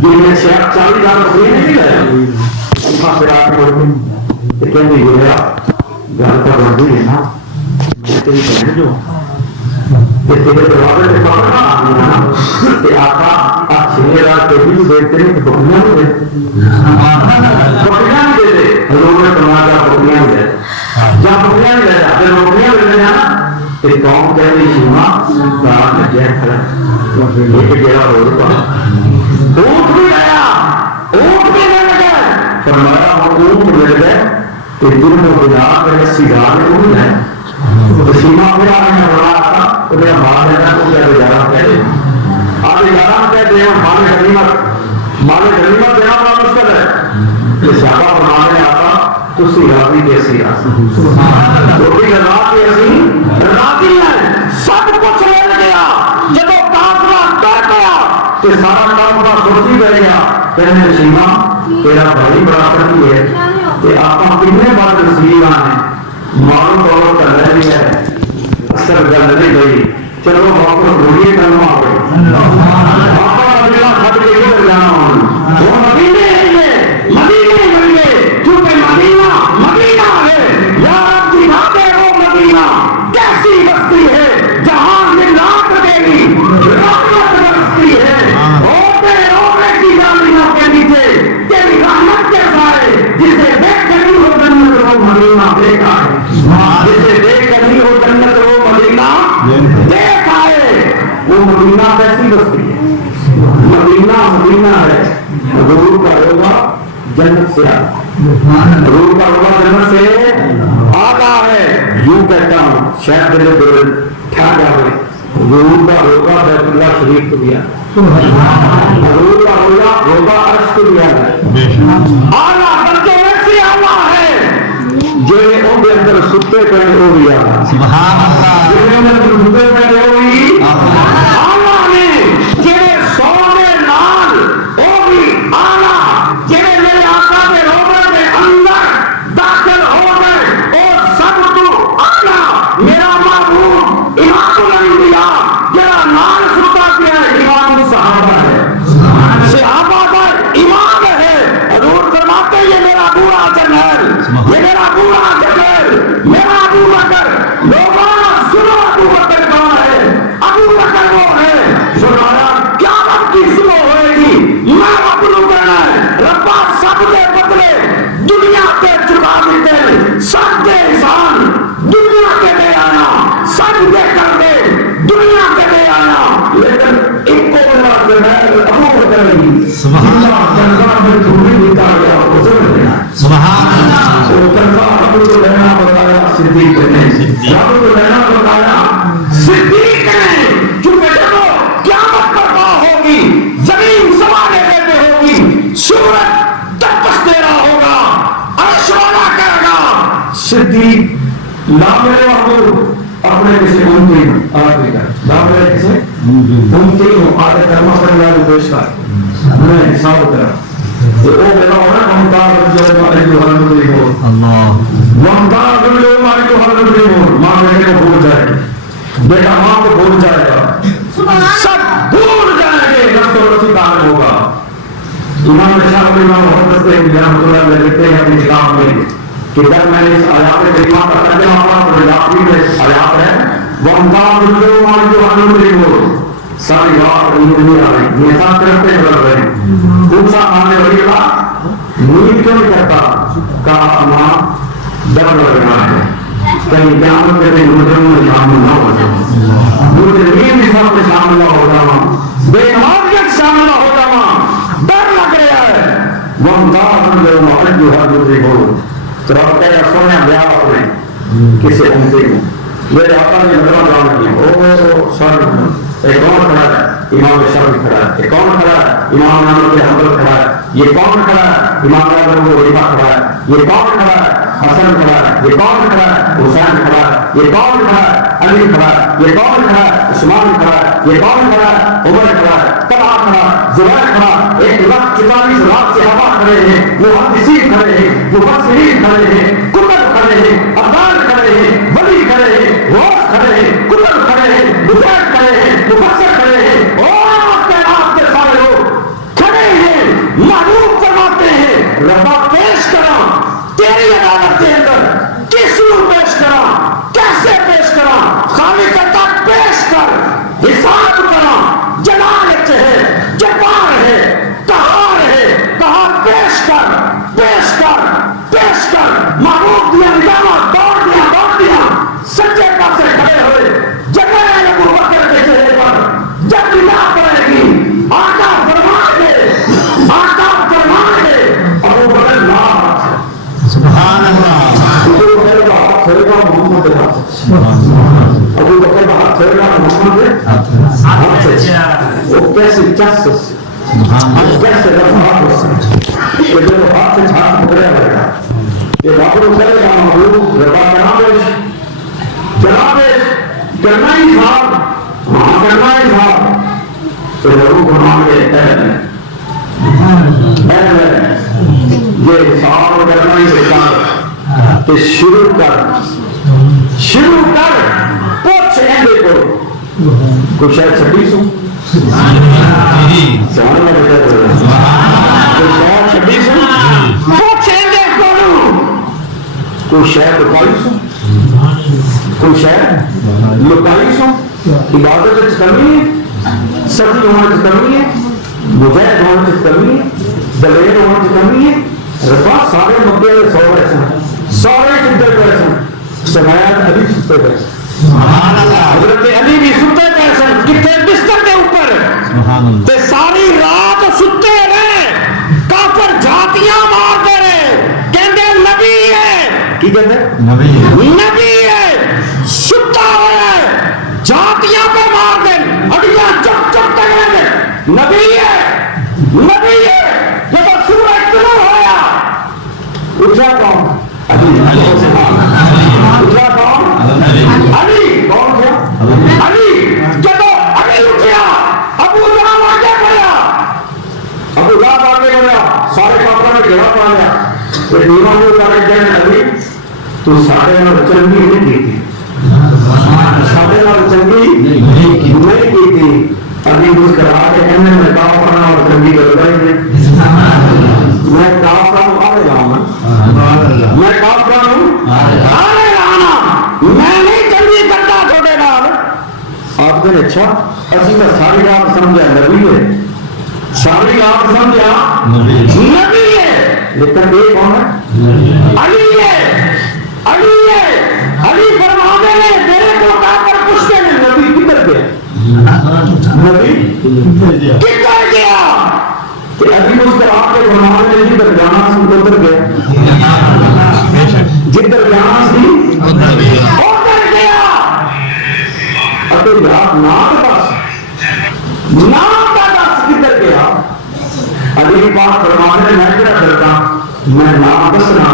جن میں 40,000 بکریاں نہیں گئے وہاں پھر آپ کو کہنے گیا گھر پر بندی ہے نا میں تیری بہن جو کہ تیرے دروازے پہ پکڑنا کہ آقا آپ 6,000 کے بھی دیکھتے ہیں کہ بکریاں بھی دے بکریاں بھی دے دے حضور نے فرمایا بکریاں بھی دے جہاں بکریاں بھی لے جا پھر بکریاں بھی لے جانا کہ قوم کہتی شیما دار میں جہن کھڑا ایک جگہ ہو رکا اونٹ بھی گیا اونٹ بھی مل گئے فرمایا اونٹ مل گئے کہ دل میں بنا میرے سیدھار میں اونٹ ہے تو سیما پھر آنے میں بڑا آتا تو میرا مال لینا تو کیا گزارا کہتے آپ گزارا کہتے ہیں مال غنیمت دینا بڑا مشکل ہے کہ صحابہ فرمانے آتا تو سیرابی کیسی آتی روٹی لگا کیسی راضی ہے سب کچھ لے گیا جب وہ کافرہ کر گیا کہ سارا کافرہ سوچی کر گیا کہنے سیما تیرا بھائی بڑا سکی ہے کہ آپ کتنے بار رسیل آنے معلوم طور کا رہ بھی ہے اثر گل نہیں گئی چلو واپس روڑیے کرنا آگے آقا اللہ خط کے لیے جانا ہوں وہ مدینے ہیں یہ مدینے بنگے کیونکہ مدینہ ہے یا رب دکھاتے ہو مدینہ کیسی بستی ہے جہاں دن رات دے گی رحمت برستی ہے ہوتے رونے کی جانیوں کے نیچے تیری رحمت کے سائے جسے دیکھ کر ہی ہو جنت وہ مدینہ دیکھا ہے جسے دیکھ کر ہی ہو جنت وہ مدینہ دیکھ آئے وہ مدینہ کیسی بستی ہے مدینہ ہے حضور کا روزہ جنت سے آتا حضور کا روزہ جنت سے آتا ہے یوں کہتا ہوں شاید دل ٹھا جاوے حضور کا روزہ بیت اللہ شریف کو دیا حضور کا روزہ عرش کو دیا ہے آلہ بلکہ ویسی آلہ ہے جے ان کے اندر ستے پہنے ہو بھی آلہ سبحان اللہ جے اندر ستے پہنے ہو بھی آلہ نے جے سونے نال ہو بھی آلہ جے میرے آقا کے روزے کے اندر داخل ہو گئے اور سب تو آلہ میرا معبود امام الانبیاء جرا نال ستا کیا ہے امام الصحابہ ہے صحابہ کا امام ہے حضور فرماتے یہ میرا بوڑھا جنرل یہ میرا بوڑھا جنرل میرا ابو بکر لوگوں سنو ابو بکر کون ہے ابو بکر وہ ہے سنایا کیا وقت کی سنو ہوئے گی میں اپنو کرنا ہے ربا سب دے بدلے دنیا کے چکا دیتے سب دے انسان دنیا کے دے آنا سب دے کر دے دنیا کے دے آنا لیکن ایک کو بلا جنرل ابو بکر نہیں سبحان اللہ جنگا میں تمہیں نکال گیا حضور دینا سبحان اللہ وہ کنفا ابو کو لینا بتایا صدیق نے ابو کو لینا بتایا صدیق نے کیونکہ دیکھو قیامت برپا ہوگی زمین سوانے دیتے ہوگی سورج تپس دے رہا ہوگا عرش والا کہے گا صدیق لا میرے محبوب اپنے کسی امتی ہوں آخری کا لا میرے کسی امتی ہوں آدھے کرمہ صلی اللہ علیہ وسلم میں حساب کرا وہ میرا ہونا ممتاز جو ہمارے جو حرم بھی ہو ممتاز جو ہمارے جو حرم بھی ہو ماں بیٹے کو بھول جائے بیٹا ماں کو بھول جائے گا سب بھول جائیں گے نفس و نفسی کامل ہوگا امام شاہ امام محمد سے رحمۃ اللہ علیہ لکھتے ہیں اپنی کتاب میں کہ جب میں نے اس آیات کریمہ کا ترجمہ پڑھا تو جعفری میں آیات ہے وَمْتَازُ الْيَوْمَ أَيُّهَا الْمُجْرِمُونَ ساری بات نہیں آ رہی یہ ساتھ کرتے بدل رہے ہیں پوچھا آنے والی بات نیند کیوں نہیں کرتا کہا امام ڈر لگ رہا ہے کہیں قیامت کے دن مجرموں میں شامل نہ ہو جاؤں مجرمین بھی سب میں شامل نہ ہو جاؤں بے نمازیت شامل نہ ہو جاؤں ڈر لگ رہا ہے وَمْتَازُ الْيَوْمَ أَيُّهَا الْمُجْرِمُونَ تو رب کہہ رہا سونے بیاہ اپنے کسے امتی ہوں میرے آقا نے نظرہ جانا کیا او ساری ایک کون کھڑا ہے امام شافعی کھڑا ہے ایک کون کھڑا ہے امام احمد بن حنبل کھڑا ہے یہ کون کھڑا ہے امام ابو حنیفہ کھڑا ہے یہ کون کھڑا ہے حسن کھڑا ہے یہ کون کھڑا ہے حسین کھڑا ہے یہ کون کھڑا ہے علی کھڑا ہے یہ کون کھڑا ہے عثمان کھڑا ہے یہ کون کھڑا ہے عمر کھڑا ہے طلحہ کھڑا ہے زبیر کھڑا ہے 1,44,000 صحابہ کھڑے ہیں محدثین کھڑے ہیں مفسرین کھڑے ہیں کتب کھڑے ہیں ابدال کھڑے ہیں ولی کھڑے ہیں غوث کھڑے ہیں کتب کھڑے ہیں مجاہد کھڑے ہیں مفسر کھڑے ہیں اور کائنات کے سارے لوگ کھڑے ہیں محبوب فرماتے ہیں ربا پیش کرا تیری عدالت کے اندر کس نور پیش کرا کیسے پیش کرا خالق کا پیش کر حساب کرا جلالت ہے جبار ہے قہار ہے کہا پیش کر پیش کر پیش کر محبوب دیا نظامہ دوڑ دیا سچے پاس سے کھڑے ہوئے جگہ ابو بکر کے چہرے پر جب ندا پڑے گی آقا فرمان دے ابو بکر نہ سبحان اللہ ابو بکر کا ہاتھ چھوڑے گا محمد کے ہاتھ ابو بکر کا ہاتھ چھوڑے گا محمد کے ہاتھ سے وہ کیسے جسس کیسے رفعات یہ جو ہاتھ سے چھاپ پکڑے ہوئے گا یہ باپر اچھلے گا محبوب رفا جنابش کرنا ہی صاحب وہاں کرنا ہی صاحب تو ضرور فرمان کے اہل ہے یہ صاحب کرنا ہی بیکار تو شروع کر پوچھ اہلے کو کچھ ہے 26 ہوں سوال میں بیٹا بول رہا کچھ ہے 26 ہوں پوچھ اہلے کو کچھ ہے 42 ہوں کچھ ہے 42 ہوں عبادت سے کمی ہے سبھی ہونے سے کمی ہے مجاہد ہونے سے کمی ہے دلیر ہونے سے کمی ہے رفا سارے مدے سو ایسے ہیں سارے ستے پیسے ہیں سمایات علی ستے پیسے حضرت علی بھی ستے پیسے ہیں کتنے بستر کے اوپر تے ساری رات ستے رہے کافر جھاتیاں مارتے رہے کہندے نبی ہے کی کہندے نبی ہے ستا ہوا ہے جھاتیاں پہ مار دیں اڑیاں چپ چپ تک دیں نبی ہے جب سورج طلوع ہویا اٹھا کون اٹھا کون علی کون تھا علی جب علی اٹھیا ابو جہل آگے بڑھا سارے کافروں نے گھیرا پا لیا تو نیما کو کہا کہ علی تو سارے نال چنگی نہیں کی تھی سارے نال چنگی نہیں کی تھی ابھی مسکرا کے کہنے میں کافر اور چنگی کر رہے ہیں میں کافر ہوں آگے لانا میں کافر ہوں آگے لانا میں نہیں چنگی کرتا تھوڑے نال آپ نے اچھا اسی کا ساری رات سمجھا نبی ہے ساری رات سمجھا نبی ہے لیکن یہ کون ہے علی ہے علی فرمانے نے میرے کو کافر پوچھتے ہیں نبی کدھر گیا نبی کدھر گیا کہ ابھی مسکرا کے فرمانے نے جدھر جانا سی ادھر گیا جدھر جانا سی ادھر گیا ابھی یاد نام کا دس کدھر گیا علی پاک فرمانے میں کیا کرتا میں نام دسنا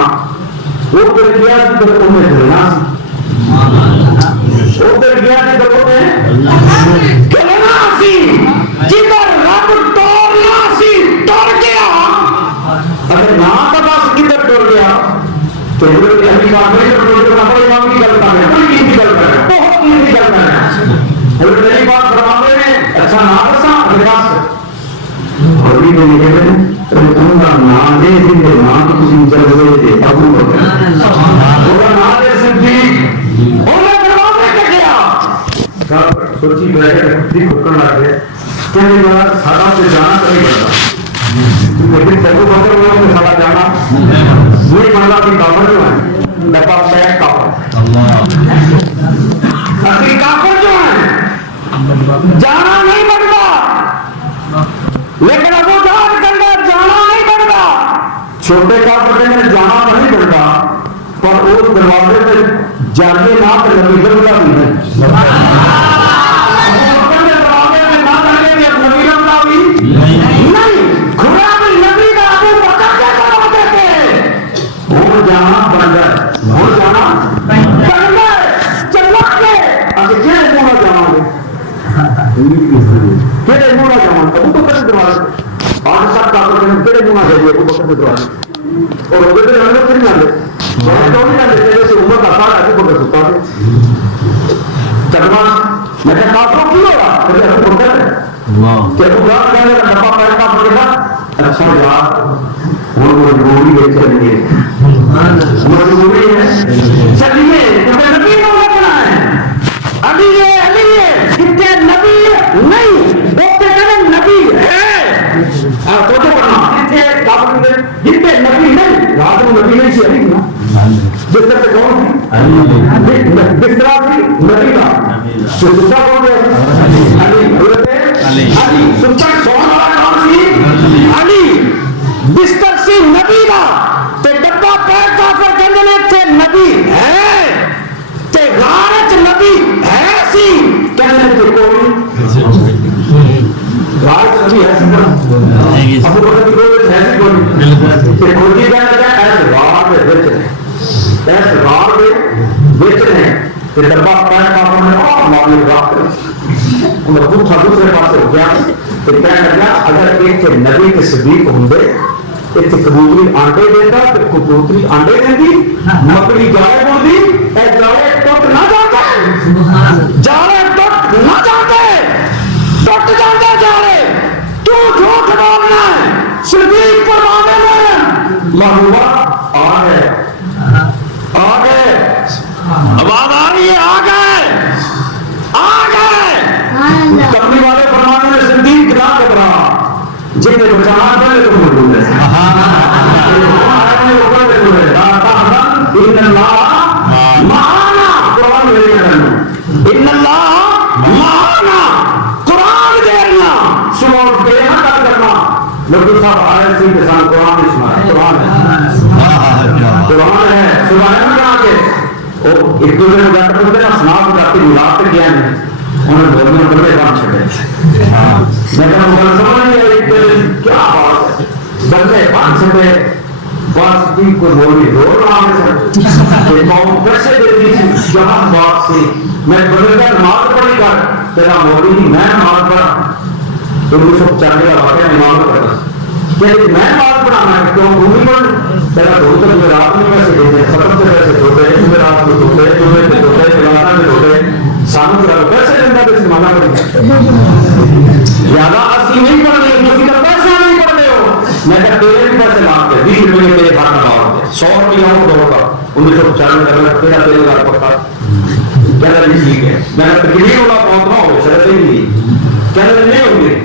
ادھر گیا تو انہیں چلنا ادھر گیا تو انہیں چلنا سی جدھر رب توڑنا سی ٹر گیا اگر نہ پتا سی کدھر ٹر گیا تو ادھر کی اپنی بات نہیں ٹر گیا بڑی بات کی گل کر رہے ہیں بڑی قیمتی گل کر رہے ہیں بہت قیمتی گل کر رہے ہیں ادھر میری بات فرما رہے ہیں اچھا نہ دسا اگر اور بھی میں یہ کہتے ہیں ان کا نام دے دن دے نام تو کسی چل رہے تھے ابو بکر وہ نام دے سدھی انہیں دروازے کے گیا سوچی بیٹھے خود کھکن لگ گئے کہ یار سارا سے جانا نہیں پڑتا لیکن ابو بکر وہ سارا جانا یہ بندہ کی کافر جو ہے ڈبا پیک کافر اصلی کافر جو ہے جانا نہیں پڑتا لیکن ابو جہل کہتا جانا نہیں پڑتا چھوٹے کافر کہتے جانا نہیں پڑتا پر اس دروازے پہ جانے نہ تو نبی کا بھی ہے نہیں کھڑا بھی نبی کا ابو بکر کے دروازے پہ وہ جانا بن گئے وہ جانا بن گئے چلا کے اب کیا منہ جانا گے کہڑے منہ جانا ابو بکر کے دروازے آج سب کافر کہڑے منہ جائیے ابو بکر کے دروازے اور وہ کہتے ہیں ہم لوگ نہیں جانتے عمر کا سارا ابو بکر ستا ہے چلنا میں نے کافروں کی ہوگا مجھے ابو بکر ہے کہ ابو بکر کہنے کا ڈبا پیسہ پڑے گا اچھا یار وہ مجبوری ہے چلیے مجبوری ہے چلیے تمہیں نبی کو رکھنا ہے ابھی یہ کتنے نبی نہیں وہ کہتے نبی ہے تو پڑھنا جتنے نبی نہیں رات میں نبی نہیں سی نا جس طرح سے کون سی جس طرح سی نبی کا جو ستا کون ہے علی ستا سونا والا کون سی علی بستر سی نبی کا تے ڈبا پیر کافر کہندے نے تے نبی ہے تے غارت نبی ہے سی کہندے نے کوئی غارت نبی ہے سی ابو بکر کی کوئی ہے سی کوئی تے کوئی کہندا ہے ایس غار دے وچ ایس غار دے وچ نے تے ڈبا پیر کافر نے اور مولوی غار انہوں نے دوسرے پاس ہو گیا تے کہنے لگا اگر ایک نبی کے صدیق ہوندے ایک کبوتری آنڈے دیتا تو کبوتری آنڈے دیتی مکڑی جالے بولتی اے جالے ٹوٹ نہ جاتے جالے ٹوٹ نہ جاتے ٹوٹ جاتے جالے تو جھوٹ بولنا ہے صدیق فرمانے میں محبوبہ آ گئے آواز آ رہی ہے آ گئے کملی والے فرمانے میں صدیق نہ گھبرا جن نے بچانا پہلے تو موجود ہے ان اللہ معانا قرآن لے کرنا ان اللہ معانا قرآن دینا سنو دینا کر کرنا لوگ صاحب آئے سی کسان قرآن نہیں سنا قرآن ہے سنائے میں کہاں کے ایک دوسرے میں جاتے ہیں سنا جاتی ملاد تک گیا نہیں انہوں نے بولنے میں بڑے کام چھڑے میں کہا مغل سمجھ نہیں ہے کیا بات ہے بندے پانچ سے بس کی کو بولی رو رہا ہے کہ قوم کیسے دیتی تھی جہاں بات سی میں بدلتا نماز پڑھی کر تیرا مولی نہیں میں نماز پڑھا تو وہ سب چاہنے کا واقعہ نماز پڑھا کہ میں نماز پڑھانا ہے کیوں بھومی پڑھ تیرا دوست جو رات میں ویسے دیتے ہیں ختم سے ویسے دھوتے ہیں جو رات میں دھوتے ہیں جو میں دھوتے ہیں جلانا میں دھوتے ہیں سامنے رہا کیسے زندہ بیس مانا پڑھیں زیادہ اسی نہیں پڑھ رہے کسی کا پیسہ نہیں پڑھ رہے ہو میں کہا تیرے بھی پیسے لاتے 20 روپئے تیرے بھاگ کا لاؤ 100 روپیہ ہوں دو کا 1995 میں تیرا 3000 پکا کہنا نہیں ٹھیک ہے میں نے تقریر والا پہنچنا ہو شرط ہی نہیں کہنا نہیں ہوں گے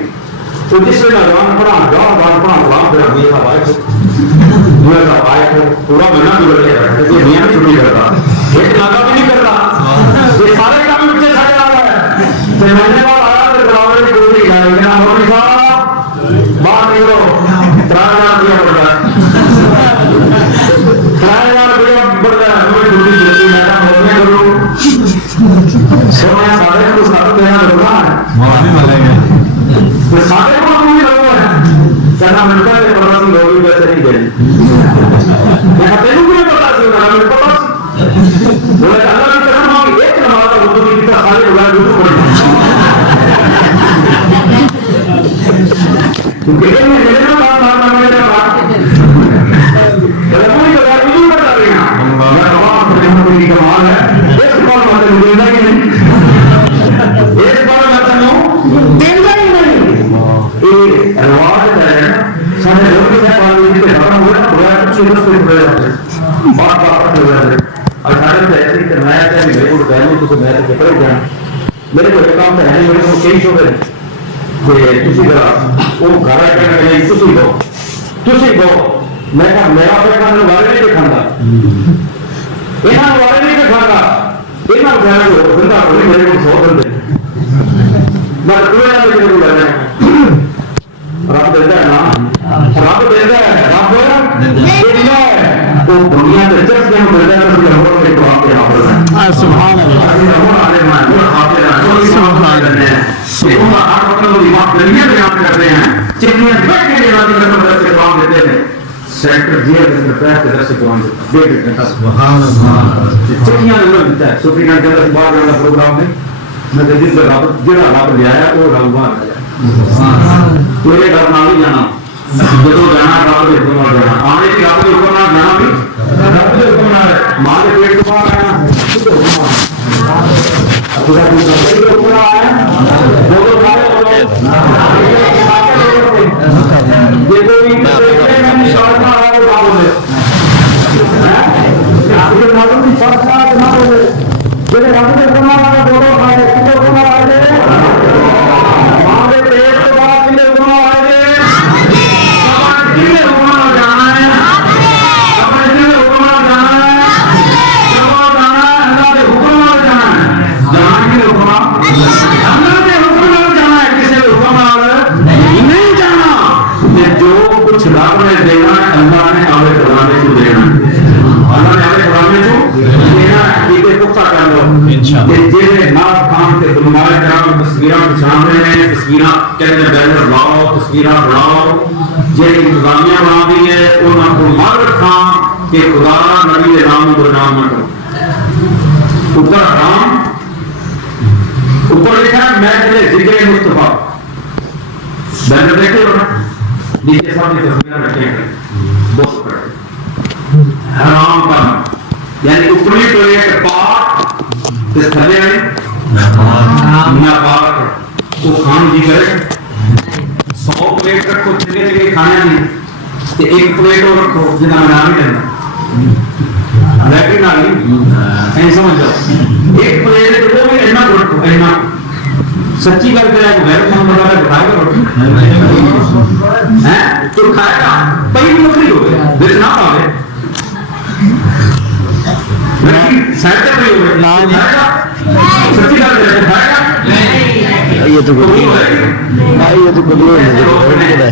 تو جس میں نوجوان پڑھا غلام پھر ہم یہ سوائے کو پورا مہینہ گزر گیا یہ میاں بھی چھٹی کرتا ایک ناکہ بھی نہیں کرتا یہ سارے کام پیچھے سارے آ رہا ہے تو میں نے بات آیا تو گراؤنڈ میں کوئی نہیں گیا لیکن مولوی صاحب باہر نکلو 3000 روپیہ پڑتا ہے 3000 روپیہ پڑتا ہے ہمیں چھٹی جلدی میں مولوی کروں سو میں سارے کو ساتھ دینا لگنا ہے تو سارے کو بھی لگنا ہے کہنا ملتا ہے پڑھنا سی لوگی ویسے نہیں دینی میں تینوں بھی پتا سی میں پتا بولے اللہ کی قسم آپ ایک نماز اردو کی طرح خالی بغیر اردو پڑھ کیونکہ یہ میرے نا بات مارنا میرے بات رسول بغیر اردو پڑھا رہے ہیں میں تمام خدمت کی کمال ہے اس بار مت دینا ہی نہیں اس بار مت دینا ہی نہیں یہ رواج ہے سارے لوگ سے پانی کے ختم ہو رہا ہے کچھ لوگ سے ہو رہا ہے بات بات ہو رہا ہے اور سارے تو ایسے ہی کرنا ہے کہ میرے کو بہنوں تو میں تو کپڑے جانا میرے کو یہ کام ہے میرے کو کئی شو ہے کہ تسی ذرا وہ گھر آ کے نہیں تسی گو میں کہا میرا بیٹا نے والے نہیں دکھانا یہاں والے نہیں دکھانا یہاں بہن کو بندہ ہوئی میرے کو سو بندے میں کوئی نہ میرے کو لگنا ہے رب دیتا ہے نا رب دیتا ہے رب دیتا ہے وہ دنیا کے چرچ میں ملتا ہے تو ہم ایک تو آپ کے یہاں پر ہیں سبحان اللہ ہم عالم ہیں وہ حافظ ہیں وہ سبحان اللہ ہیں وہ ہر وقت وہ امام دنیا بیان کرتے ہیں چکنیاں بیٹھ کے بیان کرتے سے کام دیتے ہیں سینٹر جیل کے اندر بیٹھ کے درس قرآن دیتے ہیں سبحان اللہ چکنیاں نہیں دیتا ہے سپریم کے اندر بار والا پروگرام میں میں جس سے رب جڑا رب لے آیا وہ رب باہر آیا تیرے گھر نہ بھی جانا جدو جانا رب کے حکم نال جانا آنے کی رب کے حکم نال جانا بھی رب کے حکم نال ماں کے پیٹ کو باہر آنا خود حکم نال خدا کے حکم نال آیا بولو سارے بولو یہ کوئی میں شاعر نہ آیا وہ بولے ہیں آپ کے نام کی فرض نہ بولے جڑے رب کے حکم نال بولو سارے حکم نال آئے رب نے دینا ہے اللہ نے آوے قرآن کو دینا اللہ نے آوے قرآن کو دینا یہ پختہ کر لو کہ جیسے ناف خان کے علماء کرام تصویراں بچھان رہے ہیں تصویراں کہتے ہیں بینر لاؤ تصویراں بناؤ یہ انتظامیہ بنا دی ہے انہوں کو مار رکھا کہ خدا نبی نام کو نام نہ کرو اوپر حرام اوپر لکھا ہے میں ذکر مصطفیٰ بینر دیکھے ہو نا نیچے سامنے تصویریں رکھے ہیں بہت بڑے حرام کرنا یعنی اوپری ٹوئلٹ پاک اس تھلے میں ناپاک ہے وہ کھان جی کرے 100 پلیٹ رکھو چلے چلے کھانا نہیں تو ایک پلیٹ اور رکھو جنا میں نام ہی لینا لیکن نامی نہیں سمجھ جاؤ ایک پلیٹ وہ بھی اینا رکھو اینا سچی گل کرے کو غیر کھان بڑا ہے بتائے گا روٹی ہیں تو کھائے گا پہلی مکری ہو گئے دل نہ پاوے لیکن سائڈ پہ ہو گئے کھائے گا سچی گل کرے کو کھائے گا یہ تو گلی ہے یہ تو گلی ہے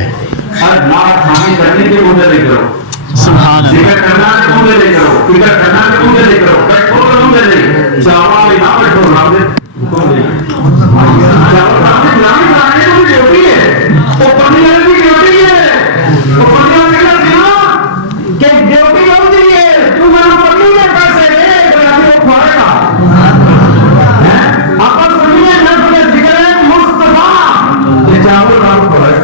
ہر نار کھانے کرنے کے مدد نہیں کرو سبحان اللہ ذکر کرنا ہے تو مدد نہیں کرو فکر کرنا ہے تو مدد نہیں کرو بیٹھو تو مدد نہیں چاوال نہ بیٹھو نہ دے چاول آپ نے نام کھانے کو بھی ڈیوٹی ہے وہ پڑھنے والے کی ڈیوٹی ہے وہ پڑھنے والے کا دینا کہ ڈیوٹی ہوتی ہے تو میں پڑھنے میں کیسے ہے بنا وہ کھائے گا آپ سنیے نہ تمہیں ذکر ہے مصطفیٰ یہ چاول رب پڑھے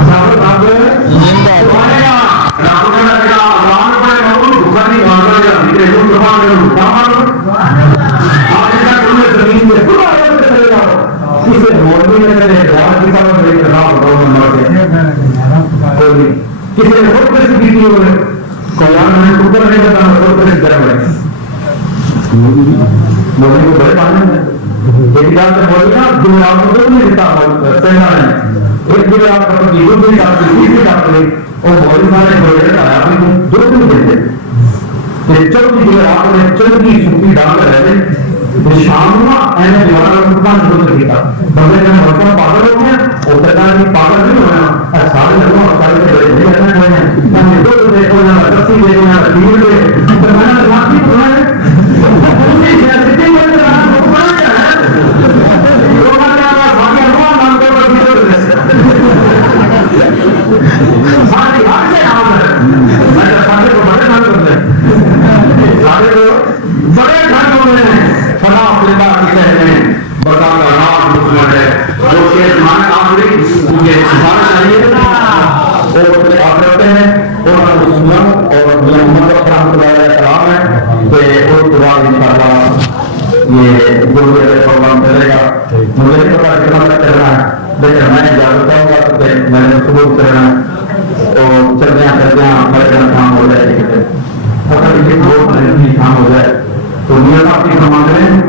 چاول رب زندہ پڑھے گا رب نے کہا رام پڑھے گا وہ بھوکا نہیں مارا گا ذکر ہے مصطفیٰ نے بھوکا مارا آج تک تمہیں زمین میں کسی مولوی نے کہے جہاں کی طرح میرے خلاف بتاؤ میں مر گیا کوئی کسی نے خود کسی کی کی ہوئے قرآن میں اوپر نہیں بتانا خود کسی درم ہے مولوی کو بڑے پانے ہیں ایک جان سے مولوی نا جو آپ کو دو نہیں دیتا پہنا ہے ایک جو آپ کا پتی دو نہیں ڈاکٹر تیس نہیں ڈاکٹر اور مولوی سارے بولے آیا آپ کو دو نہیں دیتے چوکی جو آپ نے چوکی سوپی ڈال کر رہتے شام میں اینے دیوانا رکھتا نہیں ہوتا کیتا بندے نے مرکہ پاگل ہو گیا اور تکان کی پاگل نہیں ہونا سارے لوگوں اور سارے کے بڑے نہیں رہنا ہوئے ہیں میں دو دیکھو یا رسی دیکھو یا تیر دے تو میں نے دماغ کی پڑھا ہے اسی جیسے میں نے رہا وہ پڑھا کیا ہے وہ مانے آگا بھاگے ہوا نام کو رکھی دو دے ساری بات سے آم ہے میں نے پاگے کو بڑے نام کر دے بڑے گھر ہونے ہیں فلاں افریقہ کے شہر میں بڑا راج مسلم ہے جو شیخ مان آمری ان کے سفارش چاہیے وہ آپ رہتے ہیں اور مسلم اور محمد رحمۃ اللہ علیہ السلام ہے کہ اس کے بعد انشاءاللہ یہ جو پروگرام چلے گا مجھے نہیں پتا کتنا تک کرنا ہے لیکن میں جانتا ہوں گا کہ میں نے شروع کرنا ہے تو چلتے ہیں میرا کام ہو جائے گی اگر یہ بہت نہیں کام ہو جائے تو نیت آپ کی سمجھ رہے ہیں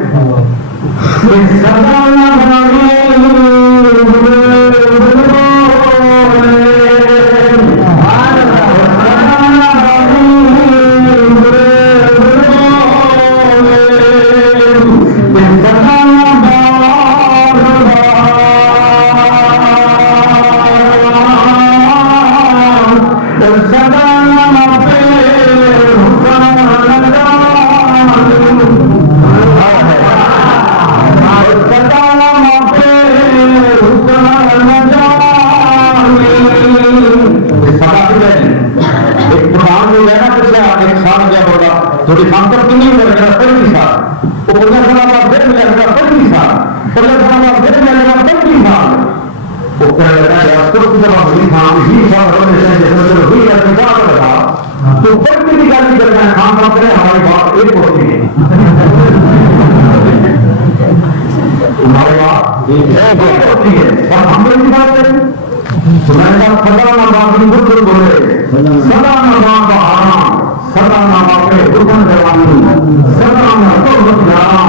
تھوڑی کام کرتی نہیں میرے گھر پڑھی سال وہ پندرہ سال بعد پھر میرے گھر پڑھی سال 15 سال بعد پھر میرے گھر پڑھی سال وہ کہہ رہا ہے یار تو جب ہوئی کام ہی سال ہونے سے جیسے ہوئی ہے تو کیا لگا تو پڑھنے کی گالی کرنا ہے کام کام کریں ہماری بات ایک ہوتی ہے ہماری بات ایک ہوتی ہے اور ہم لوگ کی بات کریں تو میں نے کہا سدا نام بالکل بولے سدا نام کا آرام سدا نام کے دکن جوانی سدا نام تو جانا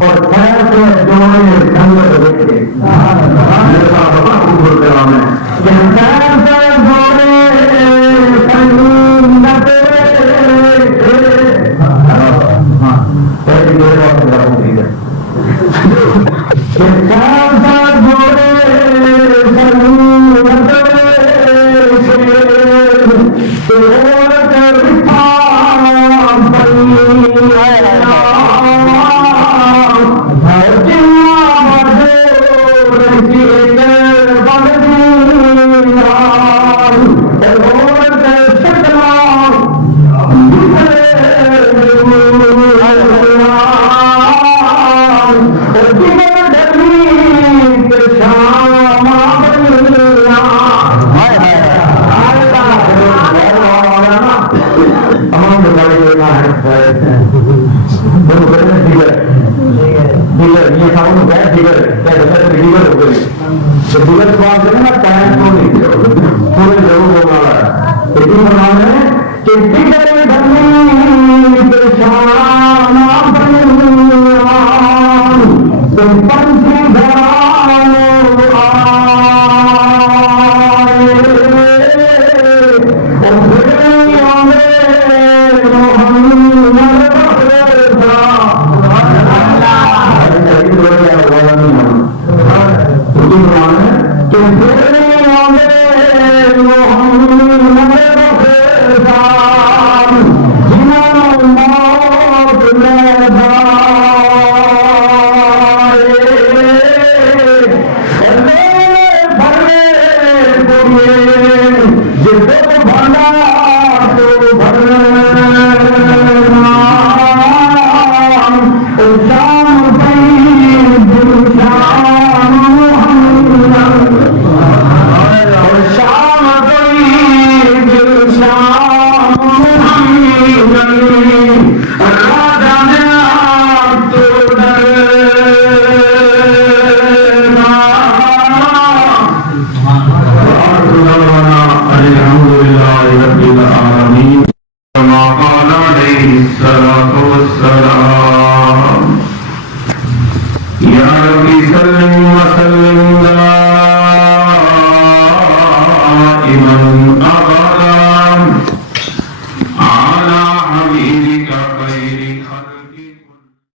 اور خیر سے جوڑے جنگل دیکھے میرا بابا قبول کرام ہے کہ خیر سے جوڑے سنگت پہلی دو بات میرا ہوتی ہے کہ خیر سے جوڑے على حبيبك خير خلق